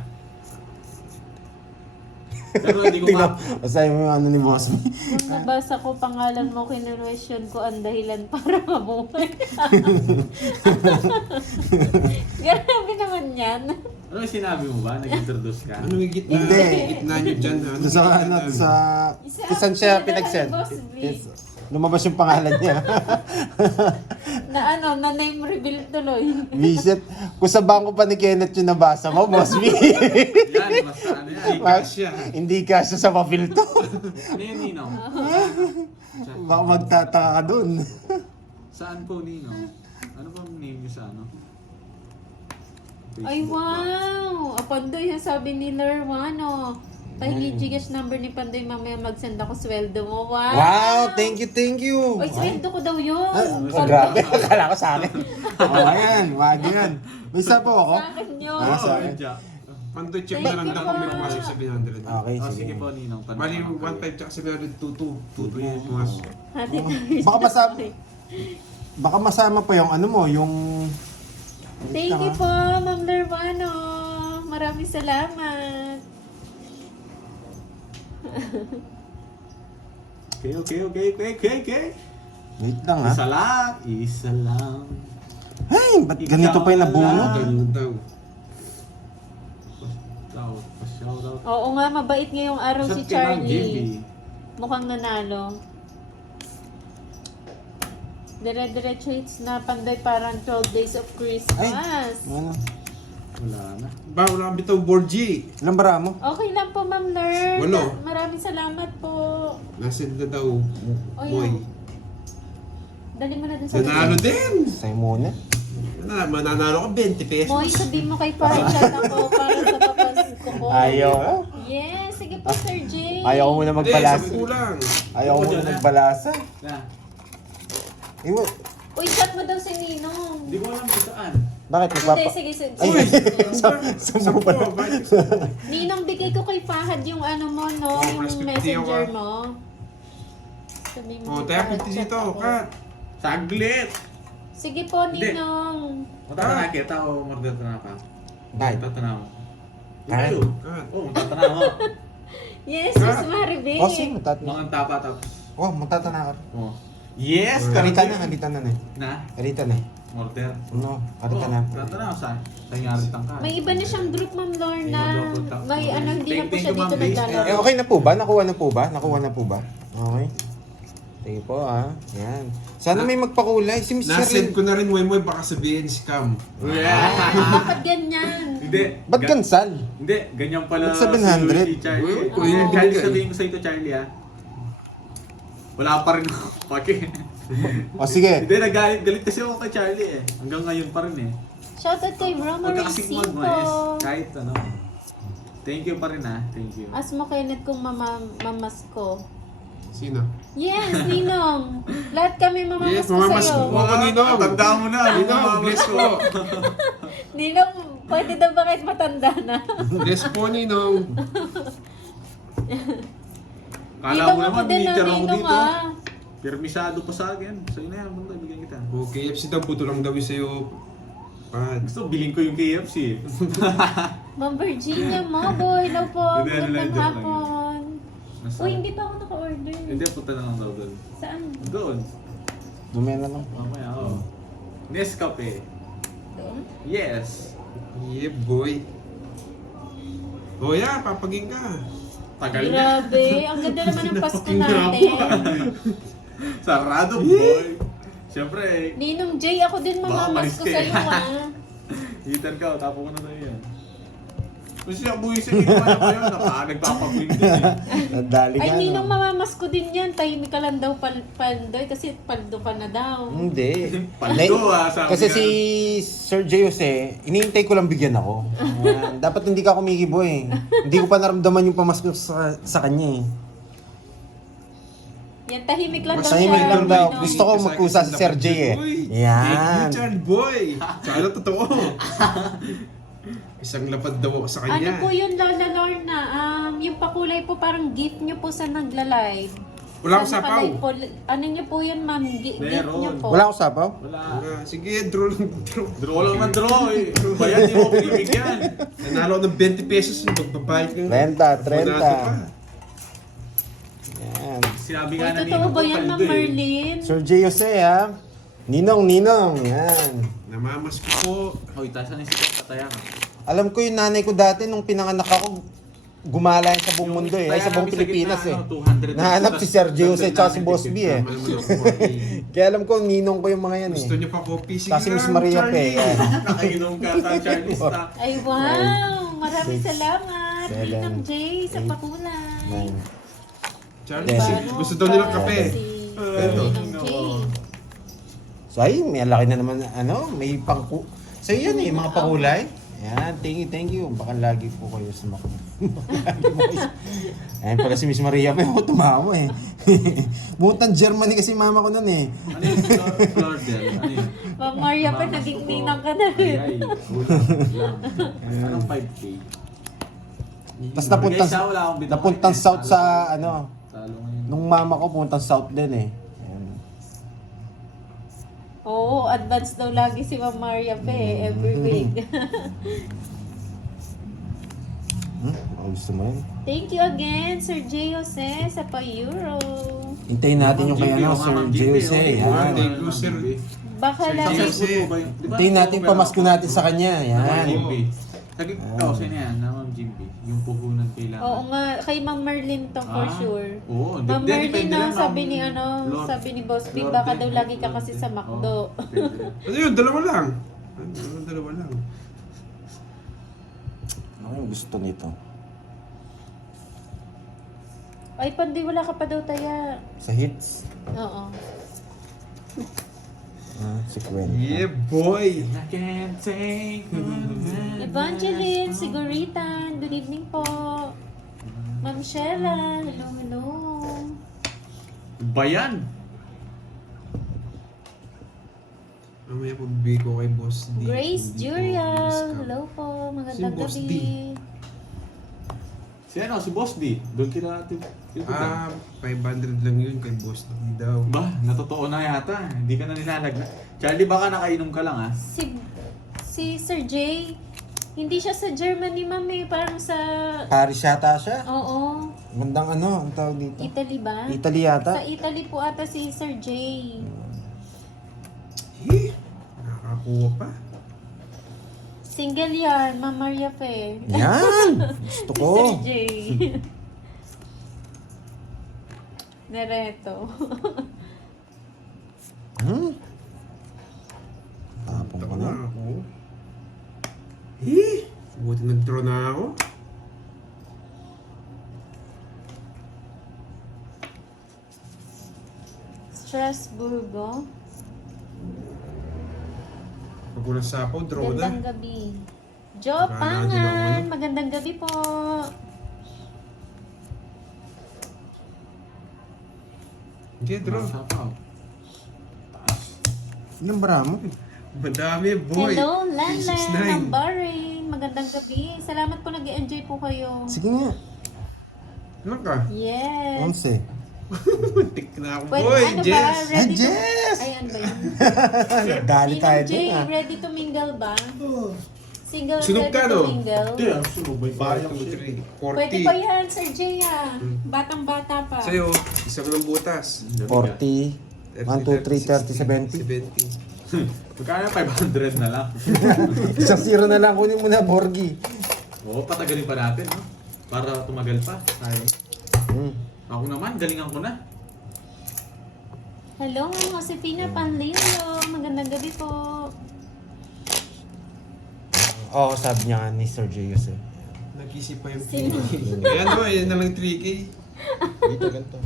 Pero hindi ko Tingnan, ma... basahin mo yung ano ni Boss. Nung nabasa ko pangalan mo, kinonwestiyon ko ang dahilan para mabuhay. Grabe naman yan. Ano yung sinabi mo ba? Nag-introduce ka? Ano yung gitna? Hindi. Gitna nyo dyan, ha? Doon sa ano, sa... Kung saan siya pinag-send? Boss B. Yes. Lumabas yung pangalan niya. na name reveal tuloy. Visit. Kung sa bangko pa ni Kenneth yung nabasa mo, Boss B. Yan, basta ano yan. Hindi kasya. Hindi kasya sa papel to. Ano yun, Ninong? Baka magtataka ka dun. Saan po, Ninong? Ano ba ang name niyo sa ano? Ay, Facebook ba? wow! Pandoy, sabi ni Lerwano. Pahingi Gcash number ni Pandoy, mamaya mag-send ako sweldo mo. Wow! Wow, thank you. Ay, sweldo ko daw yun. Oh, grabe, akala ko sa akin. Oo, ayan, wag yan. May isa po ako. Sa akin yun. Ah, sa Oh, akin. Jack. Pantoy check na lang daw kung may pumasok sa 700. Okay, Oh, sige. sige po, Ninong. Tanong Bali, ko. 1.5 tsaka 700, 2.2 yung pumasok. Hati Baka masama pa yung ano mo, yung... Thank you po, Ma'am Lerwano. Maraming salamat. Okay. Wait lang ha. Isa lang. Ay, ba't ganito pa yung nabunod? Ganun daw. Pa-shoutout. Oo nga, mabait ngayong araw si Saan kay Ma'am Charlie. JB? Mukhang nanalo. Dire-diretso hits na Pandoy parang 12 days of Christmas. Ano? Wala na. Ba, wala kang bitaw board G. Ilang bara mo? Okay lang po, Ma'am Ler. Walo. Maraming salamat po. Nasend na daw, boy. Dali mo na dun sa Nanalo din! Sa'yo muna. Mananalo ka 20 pesos. Moy, sabihin mo kay Parchat ako para sa papasko ko. Ayaw. Yes, sige po, Sir J. Ayaw ko muna Hindi, magbalasa. 10 lang. Ayaw ko muna magbalasa. Na. Iwo. Uy, chat mo daw si Ninong. Hindi ko alam kung saan. Bakit Hindi, magpapa... sige, sige. Ay, Sampo, pala. bakit? Ninong, bigay ko kay Fahad yung ano mo, no? Oh, Yung plus 50 messenger ako. mo. Sabihin mo Oh, kay tayo Fahad, 50 chat dito, ako. kat. Saglit! Sige po, Hindi. Ninong. Matatana kita o magtatana ka? Ay. Magtatana mo. Ay. Kayo. Kat. Oo, magtatana mo. Yes, Ah. Miss Maribel. Oh, sige, matatana. Mga tapa tapos. Oh, matatana ka. Oh. Yes! Kalita na eh. Na? Kalita na eh. Morter. No, kalita Oo, na. tatana ko saan? Tanyaritang ka. May iba na siyang group, Ma'am Lorna. May iba po. May ano, hindi na po Thank siya you, dito Ma'am Grace. naglalaro. Eh, okay na po ba? Nakuha na po ba? Nakuha na po ba? Okay. Sige po Yan. Sana may magpakulay. Si Miss Nasend Sherlyn. ko na rin, Moy, baka sabihin scam. Yeah! Bakit ganyan? Hindi. Ba't cancel? Hindi, ganyan pala Ba't 700? si Charlie. Uy, Eh, uy, Charlie, uy. sabihin ko sa ito, Charlie wala pa rin ako. Okay. O sige. Hindi, galit kasi ako kay Charlie eh. Hanggang ngayon pa rin eh. Shoutout kay Roma Huwag ka kasing Racito. mag-mais. Kahit ano. Thank you pa rin Thank you. As mo Kenneth kung mamas ko. Sino? Yes, Ninong. Lahat kami mamamas Yes, ko mamamas sa'yo. ko. Ako, Ninong. Tanda mo na. Ninong, bless po. Ninong, pwede daw ba kahit matanda na? Bless po, Ninong. Kala Ninong mo ako naman, din na meter ako Ninong dito. ah. Permisado pa sa akin. Sa'yo na yan, bunda, bigyan kita. O, KFC daw, puto lang daw yung sa'yo. Pad. Gusto, bilhin ko yung KFC. Ma'am Virginia mo, boy. Hello po. Hindi, ano lang, Magandang joke lang hapon. Nasa- Uy, hindi pa ako naka-order. Hindi, punta na lang daw doon. Saan? Doon. Dumena lang. Mamaya, oo. Nescafe. Doon? Yes. Yeah, boy. O, yeah, papaging ka. Tagal niya. Grabe. Ang ganda naman ng Pasko natin. Sarado, boy. Siyempre, Ninong J, ako din Baka mamamas ko malis ka eh. sa'yo ah. hitan ka, tapo ko na tayo yan. Kung siya buwising, hindi pa yun. Nagpapabuhin din eh. Nadali Ay, ka, Ninong, no? mamamas ko din yan. Tahimik ka lang daw, Pandoy, kasi paldo ka na daw. Hindi. Paldo sabi Kasi nga. si Sir J. Jose, iniintay ko lang bigyan ako. Ayan. Dapat hindi ka kumikibo eh. Hindi ko pa naramdaman yung pamasko sa kanya eh. Yan, tahimik lang daw Tahimik siya. lang daw. Ninong. Gusto ko magkusa si Sir J eh. Yan. Thank you, Charlie boy. Sana totoo. Isang lapad daw ako sa Ano kanya. po yun, Lola Lorna? Yung pakulay po, parang gift nyo po sa nagla-live. Wala akong Sa sapaw. nakalay po, ano nyo po yan, ma'am? Gift Meron. nyo po. Wala akong sapaw? Wala. Sige, draw lang. Draw. Draw lang ng draw eh. Bayan, di mo binibigyan. Nanalo ako ng 20 pesos. Magbabayad ka. 30. Yan. Sinabi Uy, nga na totoo ba yan, Ma'am paldo eh. Merlin? Sir J. Jose ha. Ninong. Yan. Namamas ko po. Hoy, taas na yung sikat, pataya ka. Alam ko yung nanay ko dati nung pinanganak ako, gumala yan sa buong mundo eh. Ay, sa buong Pilipinas eh. Nahanap si Sergio Jose tsaka si Boss B eh. Tama naman ako. Kaya alam ko, ninong ko yung mga yan eh. Gusto niya pa copy. Sige Kasi Miss lang, Maria pa Charlie. eh. Nakainom ka sa Charlie Stock. Ay, wow! Maraming salamat, Seven, Ninang Jay, sa 8, pakulay. 9. Charlie, Ten. gusto daw nilang kape. Si Ito. Ninang Jay. So ay, may laki na naman, may pangku... So yan eh, mga pakulay. Yan, thank you. Baka lagi po kayo sa mak... Ayan pala si Miss Maria pa, ako tumawa eh. Buntang Germany kasi mama ko nun eh. Ano yung Flordel? Ano yun? Ma'am Maria pa, naging ninang ka na Ay, rin. ay. Kulang. Anong 5K? Tapos napuntang south sa Talo ngayon. nung mama ko puntang south din eh. Ayan. Oo, advance daw lagi si Ma'am Maria pa eh, every week. Gusto mo yun? Thank you again, Sir J. Jose, sa pa-Euro. Hintayin natin yung kay Sir Jose. Yan. Thank you, sir. Baka Sir lang, J. Hintayin natin pamasko natin sa kanya. Yan. Yan. Kasi na yan, na Ma'am Jimby. Yung puhunan kailangan. oo nga, kay Ma'am Merlin to for sure. Oo. Ma'am Hindi, Merlin depende na, rin, sabi Ma'am ni Lord. sabi ni Boss B, Lord, baka daw depende. lagi ka kasi sa McDo. Ano yun? Dalawa lang. Dalawa lang. Ano yung gusto nito? Ay, Pandoy, wala ka pa daw taya. Sa hits? Oo. Si Gwen. Yeah, boy! I can't take Evangeline, Siguritan, good evening po. Ma'am Sheila, hello, hello. Bayan! Mamaya pagbibigay ko kay Boss D. Grace Hindi ko Jurial, discount. hello po, magandang Si Boss gabi. D. Si ano, si Boss D. Doon kila ate. 500 lang yun kay Boss D daw. Ba, natotoo na yata. Hindi ka na nilalagna. Charlie, baka nakainom ka lang ah. Si Sir J, hindi siya sa Germany, ma'am eh, parang sa, Paris yata siya. oo, Gandang ang tawag dito? Italy ba? Italy yata. Sa Italy po ata si Sir J. Eh, nakakakuha pa. Single yan, Ma'am Maria Fe. Yan! Gusto Si ko. Sir J. Nereto. Tapong ko na. Eh, buti nag-draw na ako. Strasburgo. Pag walang sapaw, draw na. Magandang gabi. Jo Wala na, Pangan, ginawa. magandang gabi po. Hindi, draw. Sapaw. Ilang bara mo? Madami, boy. Hello, Lanlan, 369. Hambarin. Magandang gabi. Salamat po, nag-enjoy po kayo. Sige nga. Ano ka? Yes. 11. Muntik na ako, Pwede, boy. ano ba? Jess! Ready to... Jess! Ay, ano ba yun? Dali tayo Ninang din J, ah. ready to mingle ba? Single Sunog ready ka, to no? mingle? Hindi, ang sumubay pa. 5, 2, 3, 40. Pwede pa yan, Sir J ah. Batang-bata pa. Sa'yo, isang ng butas. 40. 1, 2, 3, 30, 70. 70. Magkano 500 na lang. Isang zero na lang. Kunin mo na, Borgie. Oo, patagalin pa natin, no? Para tumagal pa. Tayo. Ako naman, galingan ko na. Hello, Josefina Panlilio. Magandang gabi po. Oo, sabi niya ni Sir Jeyus eh. Nag-isip pa yung Sino? 3K. Ayan mo, yan na lang 3K. Dito, ganito.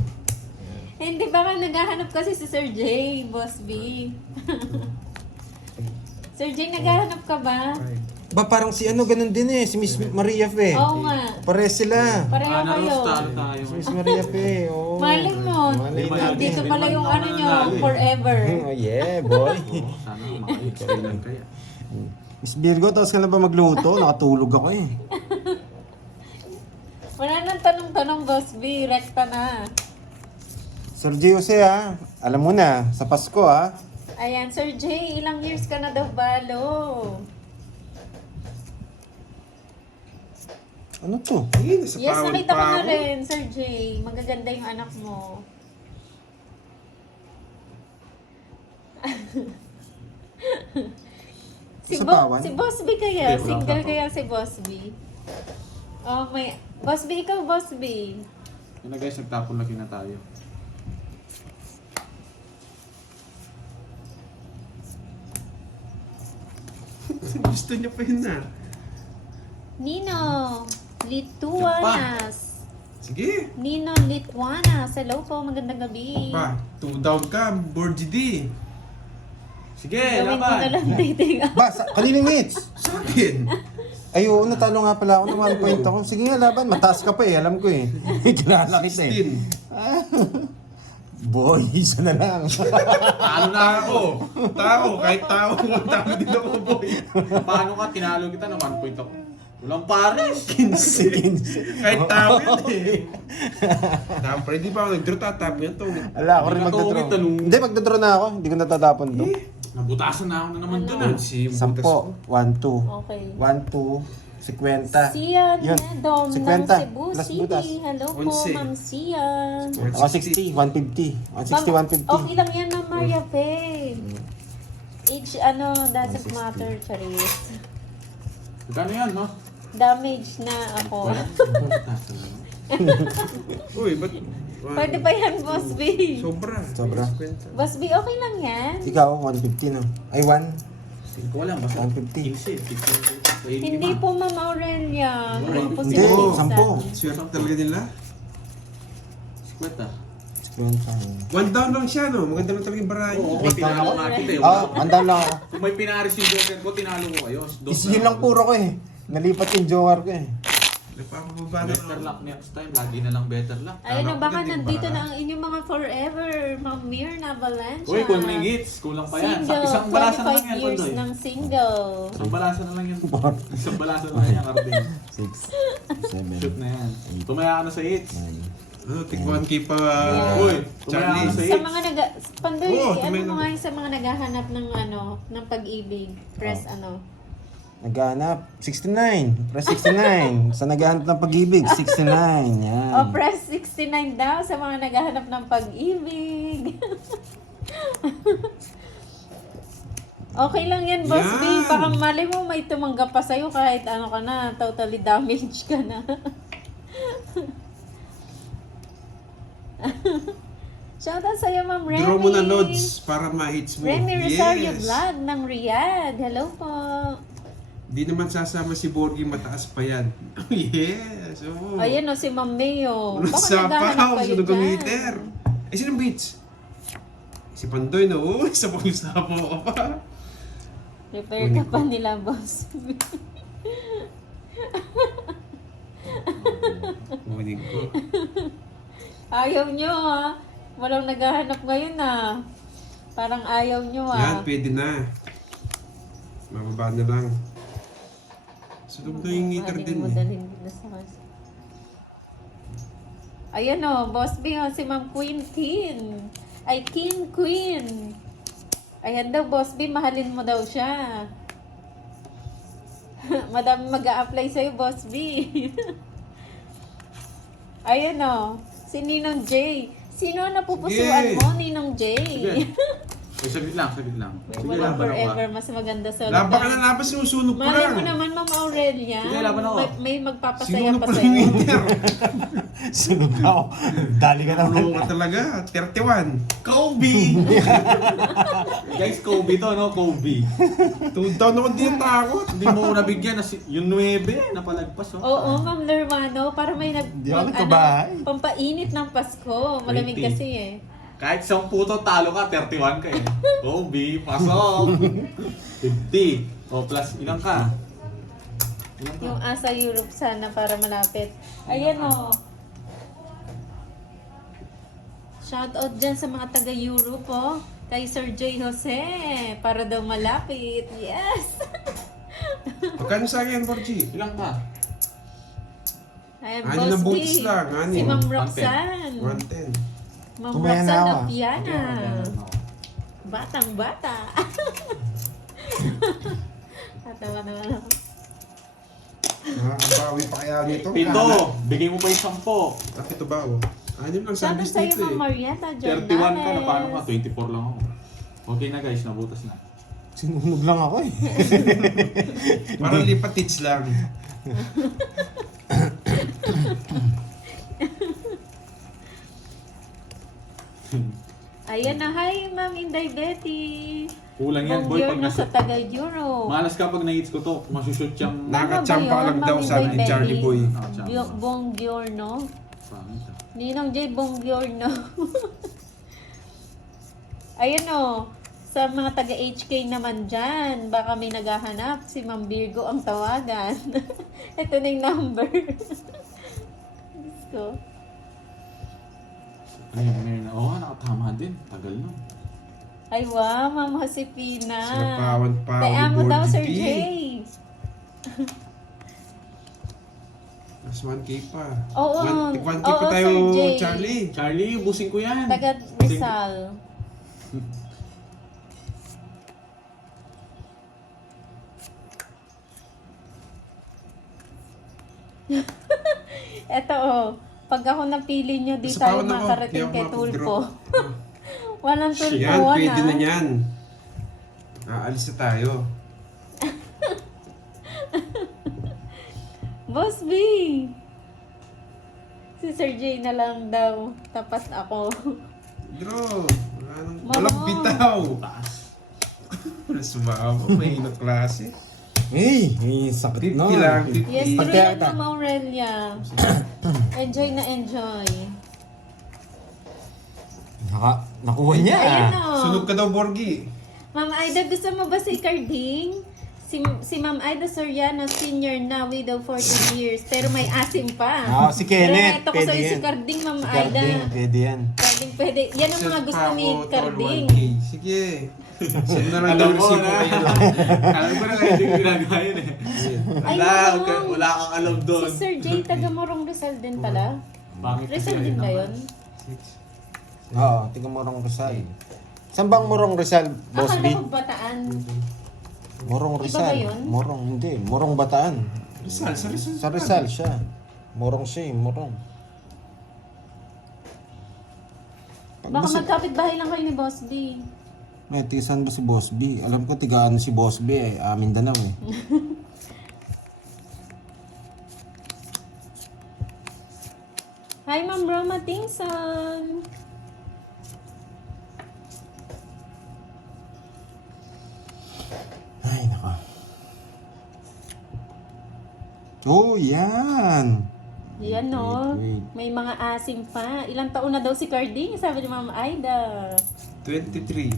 Hindi, baka naghahanap kasi si Sir J, Boss B. Sir J, naghahanap ka ba? Ba, parang si ano, ganun din eh. Si Miss Maria Fe. Oo nga. Pare sila. Pareho kayo. Narostar tayo. Si Miss Maria Fe. Oo. Malay mo. Malay natin. Dito pala yung ano nyo, forever. Oh, yeah, boy. Oo, sana makikailan kaya. Miss Virgo, tapos ka na ba magluto? Nakatulog ako eh. Wala nang tanong-tanong, Boss B. Rekta na. Sir Jose ha, alam mo na, sa Pasko ha. Ayan, Sir J, ilang years ka na daw balo? Ano to? Eh, nasa Yes, pawad nakita ko pa na ako. rin, Sir J. Magaganda yung anak mo. Sa pawan? Si Boss B kaya? Hindi, wala Single pa. kaya si Boss B? Oh, may... Boss B, ikaw, Boss B. Yun na guys, nagtapon lagi na tayo. Gusto niya pa yun na. Nino, Lituanas. Sige. Nino Lituanas. Hello po, magandang gabi. Pa, 2 down ka, board GD. Sige, Gawin ko na laban! lang dating. Ba, kaninong hits? Sa akin. Ay, oo, natalo nga pala ako ng 1 point ako. Sige nga, laban. Mataas ka pa eh. Alam ko eh. Kilala kita eh. 16. Boy, isa na lang. Talo na ako! Tao, kahit tao, tao din ako, boy. Paano ka? Tinalo kita ng 1 point ako. Walang pares! 15. Kahit tao yun eh. Tapos, hindi pa ako nag-draw, tatap yan to. Ala, ako rin Hindi ka magdadraw. tungit, tanong. Hindi, magdadraw na ako. Hindi ko natatapon to. Nabutasan na ako na naman dun Yan ah. si Butas. 10. 1, 2. Okay. 1, 2. 50. Sian Yun. Dom ng 50. Cebu Plus City. butas. Hello po, 11. Ma'am Sian. Ako 60. 150. 160, 150. Okay lang yan, Ma'am Maria Faye. Age, doesn't matter, Charis. Magkano yan, no? Damage na ako. Uy, ba't? Pwede pa yan, Boss B. Sobra. Sobra. 50. Boss B, okay lang yan. Ikaw, 150 no? Ay, 1. Hindi ko alam, basta 150. 15. Hindi po, Ma'am Aurelia. Hindi po Hindi, sila minsan. 10. Swerte talaga nila. Sikweta. 50. 1 down lang siya, no? Maganda lang talaga yung barahan. Oo, Wait, tinalo nga kita eh. Oo, andam lang ako. Kung may pinareceiver ko, tinalo ko kayo. Yun lang puro ko eh. Nalipat yung joker ko eh. Nagpapababa na Better luck next time. Lagi na lang better luck. Ayun na, Tama, baka maganda yung nandito barahan. na ang inyong mga forever. Ma'am Mirna Valencia. Uy, kung may hits, kulang pa yan. Single, Isang balasa na lang 25 yan, years Kondoy. ng single. Isang balasa na lang yan. Isang balasa na lang yan, Carding. 6, 7, Shoot na yan. Tumaya ka na sa hits. 9. Ano, tig 1K pa. Uy, tumaya ka na sa Sa hits. mga Pandoy, Oo, ano tumayo mo na. nga yung sa mga naghahanap ng ng pag-ibig. Press Naghahanap, 69. Press 69. Sa naghahanap ng pag-ibig, 69. Yan. O, press 69 daw sa mga naghahanap ng pag-ibig. Okay lang yan, Boss B. Yan. Baka mali mo may tumanggap pa sa'yo kahit ano ka na, totally damaged ka na. Shoutout sa'yo, Ma'am Remy. Draw mo na loads para ma-hits mo. Remy Rosario Vlog ng Riyadh. Hello po. Di naman sasama si Borgie, mataas pa yan. Yes. Oh. Ayan o, si Ma'am Mayo. Unang Baka naghahanap sapaw, kayo sunog ang dyan. meter. Eh, sinong beats? Si Pandoy na, oh, isa pang sapaw ka pa. Repair ka pa nila, Boss. Kunin ko. Ayaw nyo ha. Walang naghahanap ngayon ah. Parang ayaw nyo Yan, ah. pwede na. Mababa na lang. Sunog na yung meter din eh. Ayan o, Boss B o, si Ma'am Queen. Ay, Queen. Ayan daw, Boss B, mahalin mo daw siya. Madami mag-a-apply sa'yo, Boss B. Ayan o, si Ninong J. Sino ang napupusuan Sige. mo, Ninong J? Sige. Uy, saglit lang, saglit lang. Sige, Walang laban ako forever, ah. mas maganda sa Laban ka na laban, sinusunog ko Malay lang. mo naman, Ma'am Aurelia. Sige, laban ako. May magpapasaya Sinunog pa ko lang sa'yo. yung meter. Sunod ako. Dali ka naman. Ulo ka talaga, 31. Kobe! Guys, Kobe to, no? Kobe. 2 down ako, di natakot. Hindi mo nabigyan na yung 9, napalagpas, oh. Oo, Ma'am Lermano, para may Di ako nagkabahay. pampainit ng Pasko. Malamig 20. kasi eh. Kahit 10 puto, talo ka, 31 ka eh. Kobe, pasok! 50. O, plus, ilang ka? Ilang ka? Yung asa Europe sana para malapit. Ayan o. Shoutout dyan sa mga taga-Europe oh. Kay Sir Joy Jose. Para daw malapit. Yes! Pagkano sa akin, Borgie? Ilang ka? Ayan, Ano Boss na B. boots lang, ano Si yun? Ma'am Roxanne. 110. Ma'am Tumaya na Roxanne ako. Apiana. Ganun. Batang bata. Katawa naman ako. Nakakabawi pa kaya nito? Pito, bigay mo pa yung 10. Bakit ito ba? Oh? Ano lang Shoutout service sa'yo, dito Ma'am eh. Marietta 31 Jornales. ka na, paano ka? 24 lang ako. Okay na guys, nabutas na. Sinunog lang ako eh. Parang lipat tits lang. Ayan na, hi Ma'am Inday Betty. Kulang yan, boy, pag Bongyurno nasa... sa taga-Europe. Malas ka pag na-hits ko to, masushoot siyang... Nakatsampa lang daw, sabi ni Charlie Boy. Bongyurno. Pangit ah. Ninong J. Bongyurno. Ayan o, sa mga taga-HK naman dyan, baka may naghahanap, si Ma'am Virgo ang tawagan. Ito na yung number. Diyos ko. Ano yun, meron na? Oo, nakatama din. Tagal na. Ay wow, Ma'am Josefina. Sinapawan pa Kaya mo ni daw, Bordy Sir P. Jay. Mas 1K pa. Oo, 1K oo, pa tayo, Sir Jay. Charlie. Charlie, ubusin ko yan. Taga Rizal. Eto oh, pag ako napili nyo, di tayo Nasapawan ako. makarating Di ako kay Tulpo. makapag-draw. Walang Yan, tulpuan pwede na ah. yan. Aalis na tayo. Boss B! Si Sir J na lang daw. Tapat ako. Draw. Mama. Walang bitaw. Taas. Wala sumama. May na klase. Hey, sakit 50 na. lang. Yes, 50. true Pagkaya yan ka. Ma'am Aurelia. Enjoy na enjoy. Nakuha niya. Ayan o. Sunog ka daw, Borgie. Ma'am Aida, gusto mo ba si Carding? Si Ma'am Aida Soriano, senior na, widow 40 years, pero may asim pa. Ah, si Kenneth. Ito ko Pwede sa'yo si yan. Carding, Ma'am Si Aida. Carding, pwede yan. Carding, pwede. Yan ang mga Send gusto pa ni ako, tol, Carding. 1K. Sige. Send na lang daw Alam ko resibo na. kayo. Alam ko na kayo hindi ko ginagawa yun eh. Ay, Wala, wow. wala kang alam doon. Si Sir J, taga Morong Rizal din pala. Pangit Rizal kasi din ba naman. yun? Oo, tiga Morong Rizal. Saan bang Morong Rizal, Boss Akala B? ko Bataan. Morong Iba ba Rizal. yun? Morong, hindi. Morong Bataan. Rizal, sa Rizal. Sa Rizal siya. Morong siya eh, Morong. Pag Baka nasa- magkapit-bahay lang kayo ni Boss B. May tisan ba si Boss B? Alam ko tiga ano si Boss B eh. Mindanao eh. Hi, Ma'am Roma Tingson. Ay, nako. Oh, yan. Yan no. Wait. May mga asim pa. Ilang taon na daw si Carding, sabi ni Ma'am Aida. 23.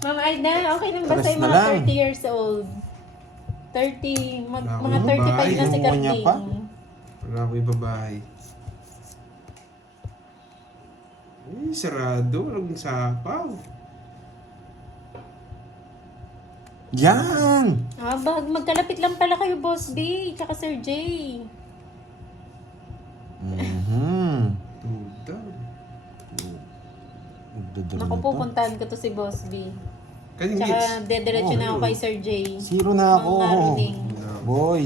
Ma'am Aida, okay lang ba Pares sa'yo na mga lang. 30 years old? 30, Ako, mga 35 na si Kinuha niya Carding. pa? Wala ko yung babae. Eh, sarado. Walang sapaw. Yan! Magkalapit lang pala kayo, Boss B, tsaka Sir J. Mhm. Tuda. Duduro Naku, na to. pupuntahan ko to si Boss B. Kaning hits. Tsaka dediretso na ako kay Sir J. Zero na ako. Mga ruling. Boy.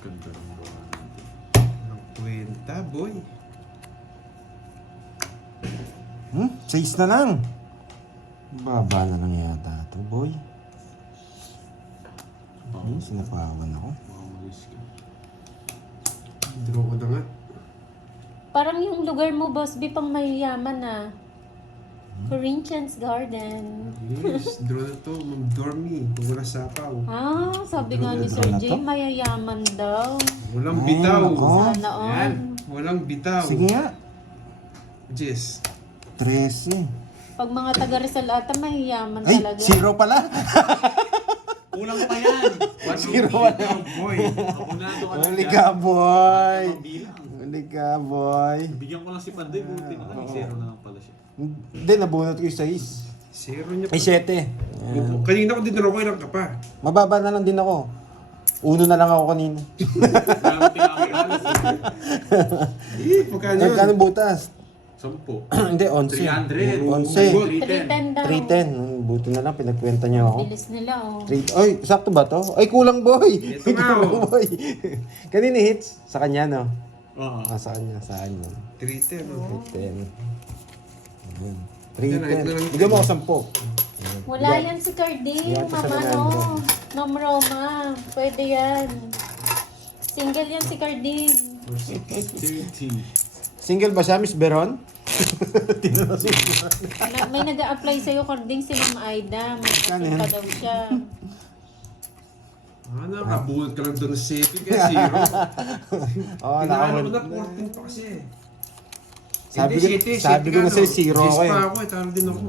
Ganda ng gawa natin. Walang kwenta, boy. Size na lang. Baba na lang yata ito, boy. Sinapawan ako. Baka mag-risk ka. Draw ko na nga. Parang yung lugar mo, Boss B, pang mayayaman na. Corinthians Garden. Yes, draw na to. Mag-dormy. Kung wala sapaw. Ah, sabi nga ni Sir Ano J, to? mayayaman daw. Walang Ay, bitaw. nako. Sana all. Yan. Walang bitaw. Sige nga. Jess. 13. Pag mga taga Rizal ata, mayayaman Ay, talaga. zero pala. Kulang pa yan! Zero Bitaw, boy. Makunado ka lang Huli yan. ka, boy. Mabilang. Huli ka, boy. Bigyan ko lang si Panday, buti na lang. Zero na lang pala siya. Hindi, nabunot ko yung size. Zero niya pa. Ay, 7. Kanina ko din draw ko. Ilang ka pa. Mababa na lang din ako. Uno na lang ako kanina. Grabe tinakot. Eh, pagkano yun? Kano butas? 10. Hindi, 11. 300. 11. 310 daw. 310. Buti na lang, pinagkwenta niyo ako. Bilis nila, oh. 3, oy, sakto ba to? Ay, kulang, boy! Ito nga, Kulang, oh. boy! Kanina hits? Sa kanya, no? Oo. Sa kanya, sa kanya. 310. oh. 310. Ayun. Ito na 310. Bigyan mo ako 10. Wala yan si Carding, Yan, mama, sa no? Ma'am Roma, pwede yan. Single yan si Carding. 30. Single ba siya, Miss Beron? May nag-a-apply sa'yo, Carding, si Ma'am Aida. Ano Magkasal yan? pa daw siya. Nakabuhat ka lang doon sa 7 kaya 0. Oo, Pinakala ko nakahul. na 14 pa kasi. Sabi Hindi, ko- 7, sabi ko na sa'yo, 0 Yes ako eh. pa ako eh, talo din ako.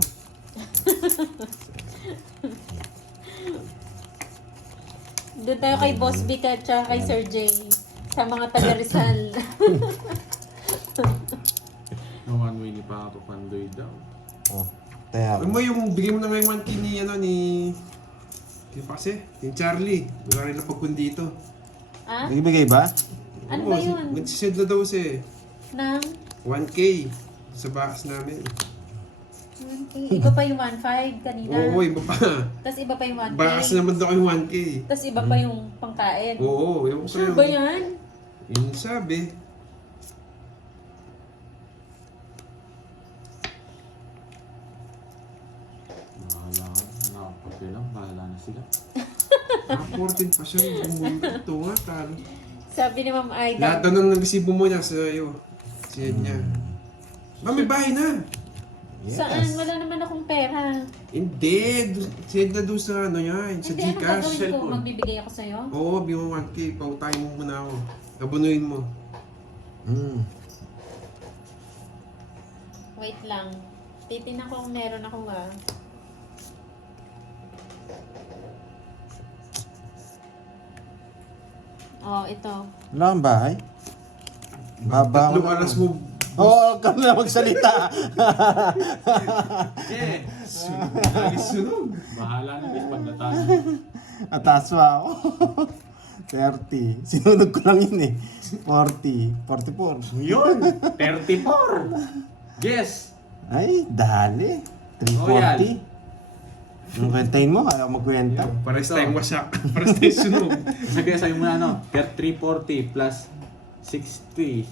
Doon tayo kay Boss Vic at saka kay Sir J. Sa mga taga Rizal. No one way ni Papa Pandoy daw. Oh, tayo. Alam mo yung bigay mo na ngayon 1K ni yung pa kasi, yung Charlie. Wala rin na pagkun dito. Ah? Bigay ba? Ano ba yun? Nagsisend na daw siya Nang? 1K sa bakas namin. Iba pa yung 1.5 kanina. Oo, iba pa. Tapos iba pa yung 1K. Bakas naman daw yung 1K. Tapos iba pa yung pangkain. Oo, yung Sure ba yan? Yun sabi. Bahala ka. Nakapagpil lang. Bahala na sila. 14 pa siya. Ito nga, talo. Sabi ni Ma'am Aida. Lahat daw ng resibo mo niya sa iyo. Siya niya. Ba, may bahay na. Yes. Saan? Wala naman akong pera. Hindi. Send na doon sa ano yan. Sa Hindi, ano Gcash. gagawin ko? cellphone. Magbibigay ako sa'yo? Oo, bigyan mo 1K. Pautahin mo muna ako. Abunuin mo. Wait lang. Titinan ko kung meron ako Oh, ito. Wala kang bahay? Baba Tatlong alas mo. Oo, kami na magsalita. Eh! Alis sunog. Bahala na guys pag natalo. Atas pa ako. 30. Sinunod ko lang yun eh. 40. 44. Yun! 34! Yes! Ay, dali. Royal. 340. Ang kwentahin mo, ayaw magkwenta. Pares tayong wasak. Pares tayong sunog. Sabi sa'yo mo na ano, 340 plus 60.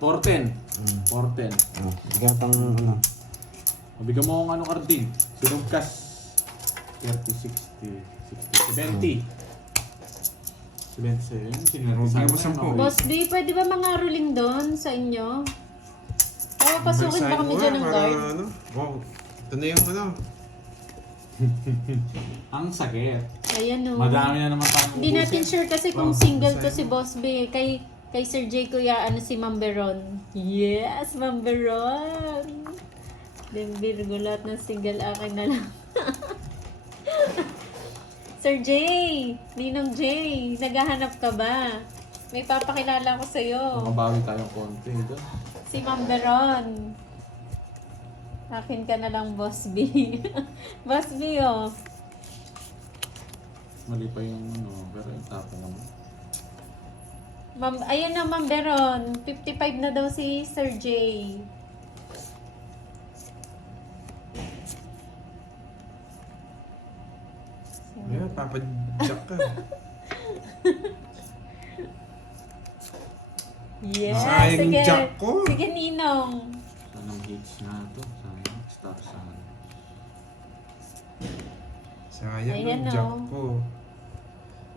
410. 410. Oh, bigat ang ano. Mabigyan mo akong ano Carding. Sunog kas. 30, 60, 70. 77. Sinira Bigyan mo 10. Boss B, pwede ba mga ruling doon sa inyo? Papasukin ba kami dyan ng guard? Ano? Wow. Ito na yung ano. Ang sakit. Ayan o. Madami na naman tayong Hindi natin ubusin. sure kasi kung single to si Boss B. Kay Sir J kuya, ano si Ma'am Beron. Yes, Ma'am Beron. Then Virgo, lahat ng single akin na lang. Sir J, Ninong J, naghahanap ka ba? May papakilala ko sa'yo. Makabawi tayong konti. Ito. Si Ma'am Beron. Akin ka na lang, Boss B. Boss B, oh. Mali pa yung ano, pero yung tapong naman. Ayun na, Ma'am Beron. 55 na daw si Sir J. Ayan, papadyak ka. Yes, Sayang yung sige. jack ko. Sige, Ninong. Sana hits na ito. Sana stop sana. Sayang Ayan, yung jack oh. ko.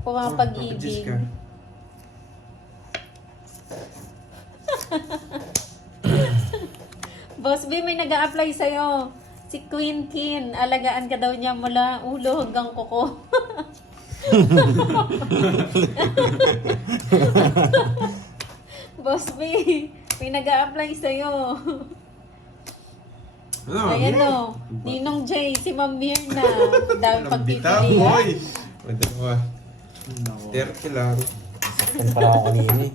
Pumapag-ibig. Papadyak ka. Boss B, may nag-a-apply sa'yo. Si Queen Kin. Alagaan ka daw niya mula ulo hanggang kuko. Boss B, may nag-a-apply sa'yo. Ano? Ayan o. Ninong J, si Ma'am Mirna. Dami Walang bitaw, pagpipilian. boy. Pwede ba? Nako. 30 lang. Saktan pala ako kanina eh.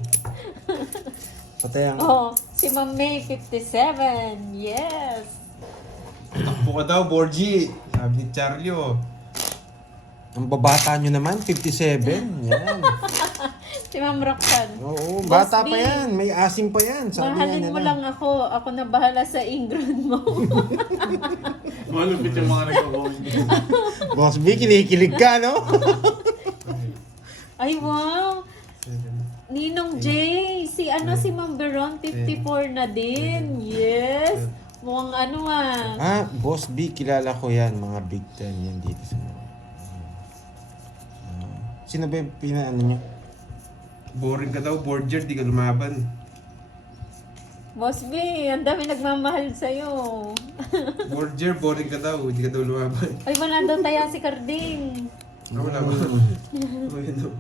Patay ang... Oh, si Ma'am May, 57. Yes. Takbo ka daw, Borgie. Sabi ni Charlie, oh. Ang babata nyo naman, 57. Yan. Si Ma'am Roxanne. Oo, Boss bata B, pa yan. May asim pa yan. Sabi Mahalin niya mo nila. lang ako. Ako na bahala sa ingron mo. Malupit yung mga nagko-comment. Boss B, kinikilig ka, no? Ay, wow. Ninong J, si si Ma'am Beron, 54 na din. Yes. Mukhang ano ah. Ah, Boss B, kilala ko yan. Mga big time yan dito sa mga. Sino ba yung pinaano nyo? Boring ka daw, Borger, di ka lumaban. Boss B, ang dami nagmamahal sa'yo. Borger, boring ka daw, di ka daw lumaban. Ay, wala daw taya si Carding. Wala ba? O yun o.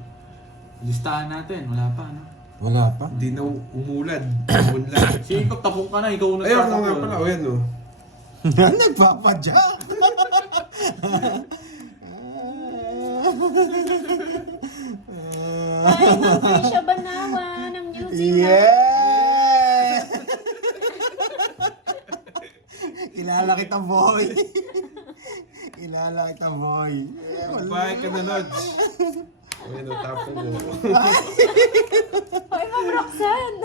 Listahan natin, wala pa, no? Wala pa. Di na umulad. Umunlad. Sige, pagtapong ka na, ikaw na Ayun nga pala, o yan o. Nagpapadya. Ay, Patricia Banawa ng New Zealand. Yeah! Kilala kita, boy. Kilala kita, boy. Bye ka na, Lods. O yan o, tapon o. Ay, Ma'am Roxanne.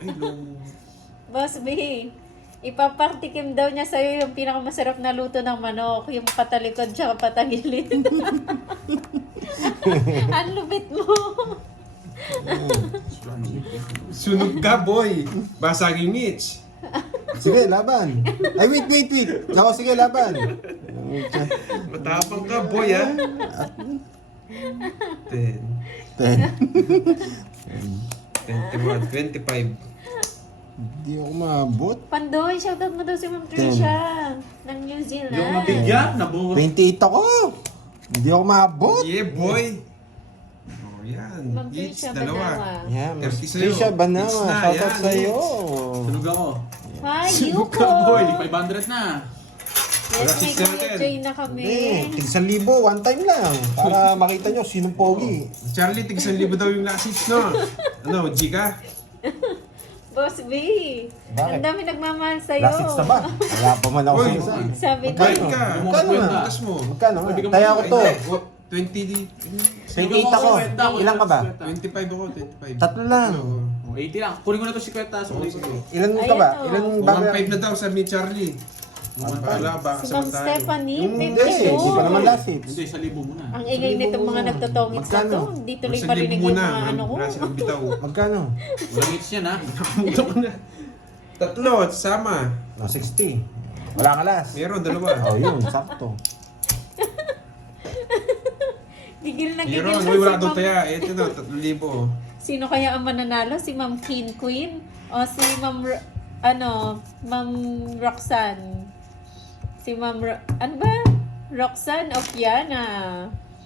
Ay, no. Boss B, ipapartikim daw niya sa'yo yung pinakamasarap na luto ng manok, yung patalikod tsaka patagilid. Ang lupit mo. Sunog ka, boy. Basaging Mitch. Sige, laban. Ay, wait. Ako, sige, laban. Matapang ka, boy, ha? 10, 21, 25. Hindi ako maabot. Pandoy, shoutout mo daw si Ma'am Tricia ng New Hindi ako Zealand. mabigyan, nabungot. 28 ako. Hindi ako maabot. Yeah, boy. Oh, yan. Ma'am Each, Tricia dalawa. Banawa. Yeah, 30 sa'yo. Trisha Banawa. It's na, Shoutout yan, sa'yo. Sunog ako. Hi, Sunog Yuko! ka, boy. 500 na. Yes, may Wala, Kuya Jay na kami. Hindi, tig 1,000, one time lang. Para makita nyo sinong pogi. Charlie, tig 1,000 daw yung last hits, no? Ano, G ka? Boss B, Bakit? ang dami nagmamahal sa'yo. Last hits na ba? Wala pa man ako Uy, sa isa. Sabi ko, Bayad ka. Magkano nga? Butas mo. Magkano nga? Pwede ka Kaya ako to. Ay, 20 di... 28 ako. Ilan ka ba? 25 ako, 25. Tatlo lang. Oo. Oh, 80 lang. Kunin ko na to si Kweta. So, Okay, sige. Ilan ka ba? Ayan, oh. Ilan bago? 1.5 na daw, sabi ni Charlie. Wala, baka si Ma'am samantahan. Stephanie, Yung- Hindi, hindi pa naman 52. last hits. Hindi, 1,000 muna. Ang ingay nitong mga nagtotongits na to. Magkano? Hindi tuloy Nasa marinig libo yung muna, mga ano ko. wala silang bitaw. Magkano? Walang hits yan, ha? Nakamuto ko na. Tatlo, sama. No, 60. Wala ka last. Meron, dalawa. Oh, yun. Sakto. Tigil na gigil Meron, na uy, wala si daw Ma'am. taya. Ito na, 3,000. Sino kaya ang mananalo? Si Ma'am Queen? O si Ma'am, Ma'am Roxanne? Si Ma'am, ano ba? Roxanne o Kiana?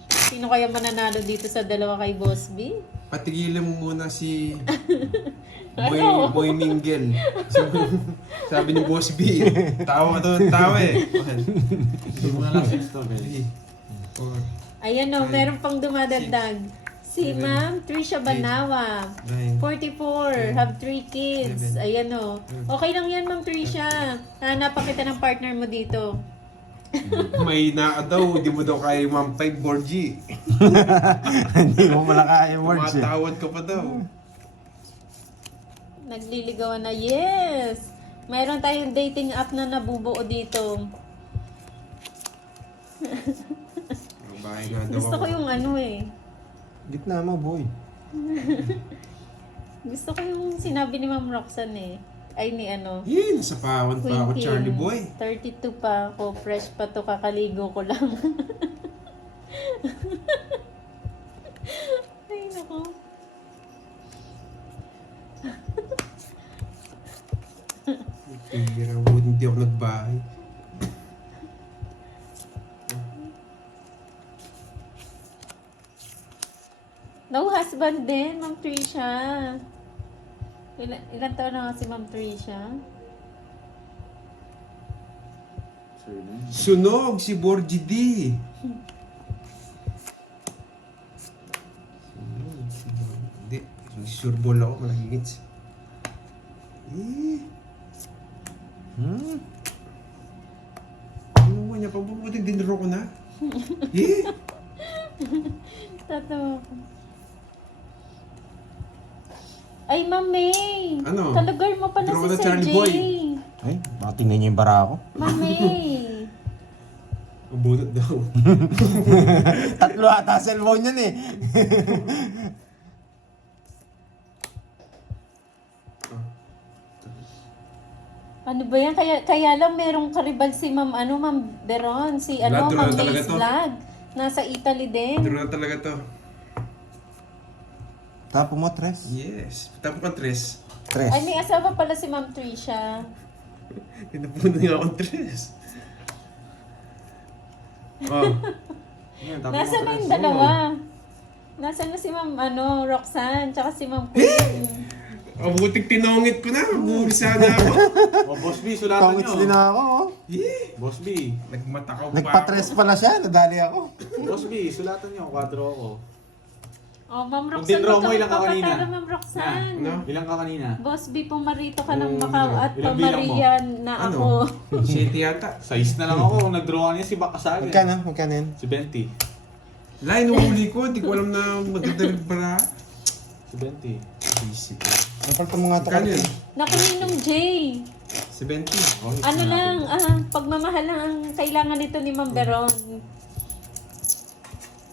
Sino kaya mananalo dito sa dalawa kay Boss B? Patigilan mo muna si Ano? Boy Mingle. Sabi ni Boss B. Tawa ka doon, tawa eh. Hindi mo na lang hits to, guys. 4, Ayan o, Nine, meron pang dumadagdag. Si seven, Ma'am Tricia Banawa. 9. 44, have 3 kids. Seven. Ayan o. Okay lang yan, Ma'am Tricia. Hanapan kita ng partner mo dito. May na daw, hindi mo daw kaya yung 1.5 Borgie. Hindi mo malakaya words eh. Tumatawad ka pa daw. Nagliligawan na, yes! Mayroon tayong dating app na nabubuo dito. Bahay nga daw Gusto ko ako. yung ano eh. Gitna mo, boy. Gusto ko yung sinabi ni Ma'am Roxanne eh. Ay ni ano. Nasa pawan pa ako, Queen Charlie Kim. Boy. 32 pa ako. Fresh pa to. Kakaligo ko lang. Ay nako. Hindi ako nagbahay. No husband din, Ma'am Tricia. Ilan taon na nga si Ma'am Tricia? Sure na yun. Sunog si Borgie D. Hindi. Surbol ako, malagigits. Ano mo niya? Pagbubuting dinero ko na? Tatawa ko. Ay, Ma'am May! Ano? Talagar mo pala Draw si na, Sir Charlie Jay. Boy. Ay, baka tingnan niyo yung bara ko. Ma'am May! Mabunot daw. Tatlo ata cellphone yan eh. Ano ba yan? Kaya lang merong karibal si Ma'am Beron. Si Wala, draw Ma'am na talaga May's to. Vlog. Nasa Italy din. Draw na talaga to. Tapo mo, Tres? Yes. Tapos ka, Tres. Tres. Ay, may asawa pala si Ma'am Trisha. Pinapunan nga akong Tres. Oh. Yan, tapos Nasaan mo na yung tres. dalawa? Nasaan na si Ma'am Roxanne, tsaka si Ma'am Queen? Oh, butik tinongit ko na. Bubisa na ako. Oh, Boss B, sulatan Tongits nyo. din ako, oh. Boss B. Nagmatakaw pa Nagpa-tres pala siya, nadali ako. Boss B, sulatan nyo. 4 ako. Oh, Ma'am Kung Roxanne, dinraw mo, huwag ilang ka kang kanina? magpapatalo, Ma'am Roxanne. Ano? Ilang ka kanina? Boss B, pumarito ka ng Macau at Ilang bilang mo? pamarian na Ano? ako. 7 yata. 6 na lang ako. Kung nag-draw ka niya, si Bakasal. Magkano? Magkano yun? Si 20. Lai, nuhuli ko. Hindi ko alam na magdadalag bara. Si 20. Isip ko. Napalta mo nga ito. Kano yun? Naku, Ninong Jay. 70. Oh, Ano lang, pagmamahal lang ang kailangan nito ni Ma'am Beron.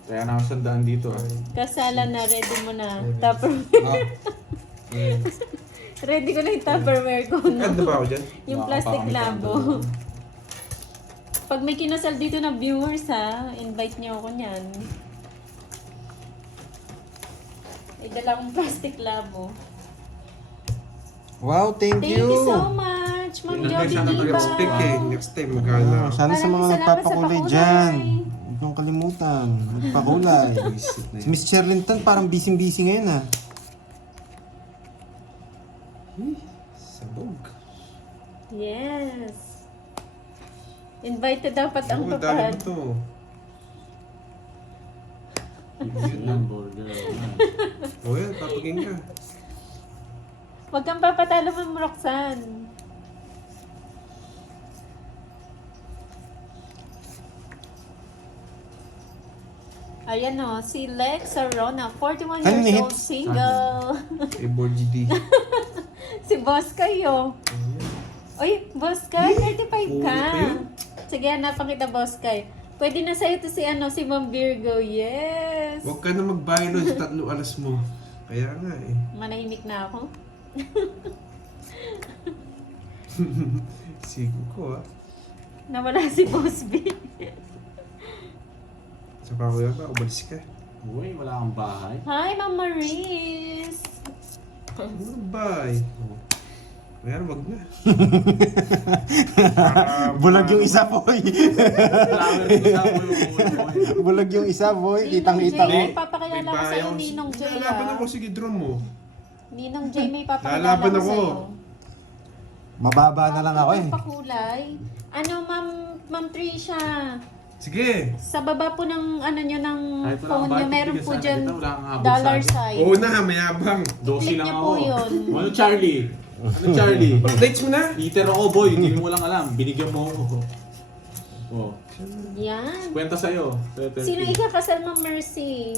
Kaya na ako sandaan dito. Kasalan na, ready mo na. Tupperware. Oh. Ready ko na yung Tupperware ko. Ano No? ba ako dyan? Yung Baka plastic pangit ang labo. Pag may kinasal dito na viewers ha, invite niyo ako niyan. May dala akong plastic labo. Wow, thank Thank you. you so much, Ma'am Yun ang Jody sana Diba. Next time eh. Next time magkano. Oh, sana sa mga Maraming salamat nagpapakulay sa pakulay. dyan. Huwag niyong kalimutan. Magpakulay. Isip na Si yun. Miss Cherlinton parang busy-busy ngayon ah. Sabog. Yes. Invited dapat ang Oo, dali tupad. mo to. Yun lang, burger. O yan, papagin ka. Huwag kang papatalo, Ma'am Roxanne. Ayan o, si Lex Arona, 41 Ano years ni old, hits? single. Eh, board GD. Si Boss kayo. Uy, Boss Kai, 35 ka. Ulo pa yun. Sige, hanapang kita, Boss Kai. Pwede na sa'yo to si Ma'am Virgo. Yes. Huwag ka na magbayad nun sa 3 alas mo. Kaya nga eh. Manahimik na ako. Sigo ko ah. Nawala si Boss B. Sa pakuya ka, umalis ka. Uy, wala kang bahay. Hi, Ma'am Maris. Bye. Kaya wag na. Bulag yung isa, boy. Flower ko sa ulo. Bulag yung isa, boy. Ninong Kitang-kita J, ko. papakilala ko sa'yo, Ninong J. Lalaban ah. ako, sige drum mo. Ninong J, may papakilala Lalaban ko ako. sa'yo. Mababa na lang ako eh. Pakulay. Ano, Ma'am Trisha? Sige. Sa baba po ng ng Kahit wala phone kang niyo, budget, meron bigyan po sana dyan kita, wala kang habol dollar sa akin. sign. Oo na, mayabang. 12 Click lang niyo ako. po yun. Ano, Charlie? Ano, Charlie? Dates mo na. Eater ako, boy. Hindi mo lang alam. Binigyan mo ako. Oh, Yan. kwenta sa'yo. Sino ikakasal, Ma'am Mercy?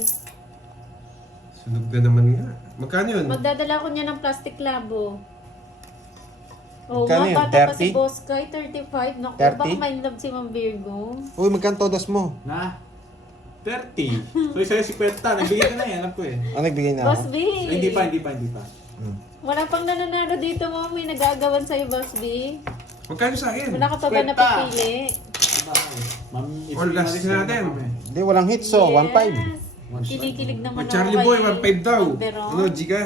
Sunog na naman nga. Magkano yun? Magdadala ko niya ng plastic labo. Oo, Magkano nga, yun? bata pa 30? si Boss Kai, 35. Naku, 30? baka may love si Ma'am Virgo. Uy, magkano todas mo? Na? 30. So, sa'yo si Kwenta. Nagbigay ka na yan. Alam ko eh. Ano nagbigay na Boss ako? B! Ay, hindi pa. Wala pang nananalo dito mo. May nag-aagawan sa'yo, Boss B. Magkano sa akin? Wala ka pa ba Kwenta. napipili? Diba? Ma'am, Or last Maris, meron natin. na kami. Hindi, walang hits so. 1.5. Yes. Kinikilig O naman Charlie ako Boy, kay 1.5 daw. Ma'am Beron. Ano, Giga?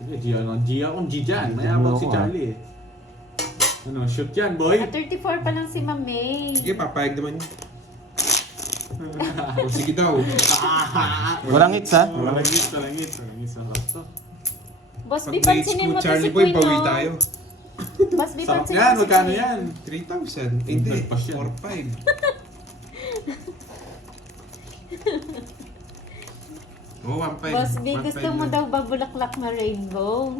Sige, Gia akong G dyan. Hindi Mayabang mo si ako, Charlie eh. Ano, shoot yan, boy. At 34 pa lang si Ma'am May. Sige, papayag naman yun. O sige daw. Walang hits ha? Walang hits. Sarap to. Boss B, Pag dates pansinin mo, mo to si Charlie Boy, Queen, bawi no? tayo. Boss B, Sarap pansinin yan. mo si Magkano Queen. yan? 3,000. Hindi, Nagpas yan. 4,500. Oh, 1.5. Boss B, 1.5 gusto mo lang. daw ba bulaklak na rainbow?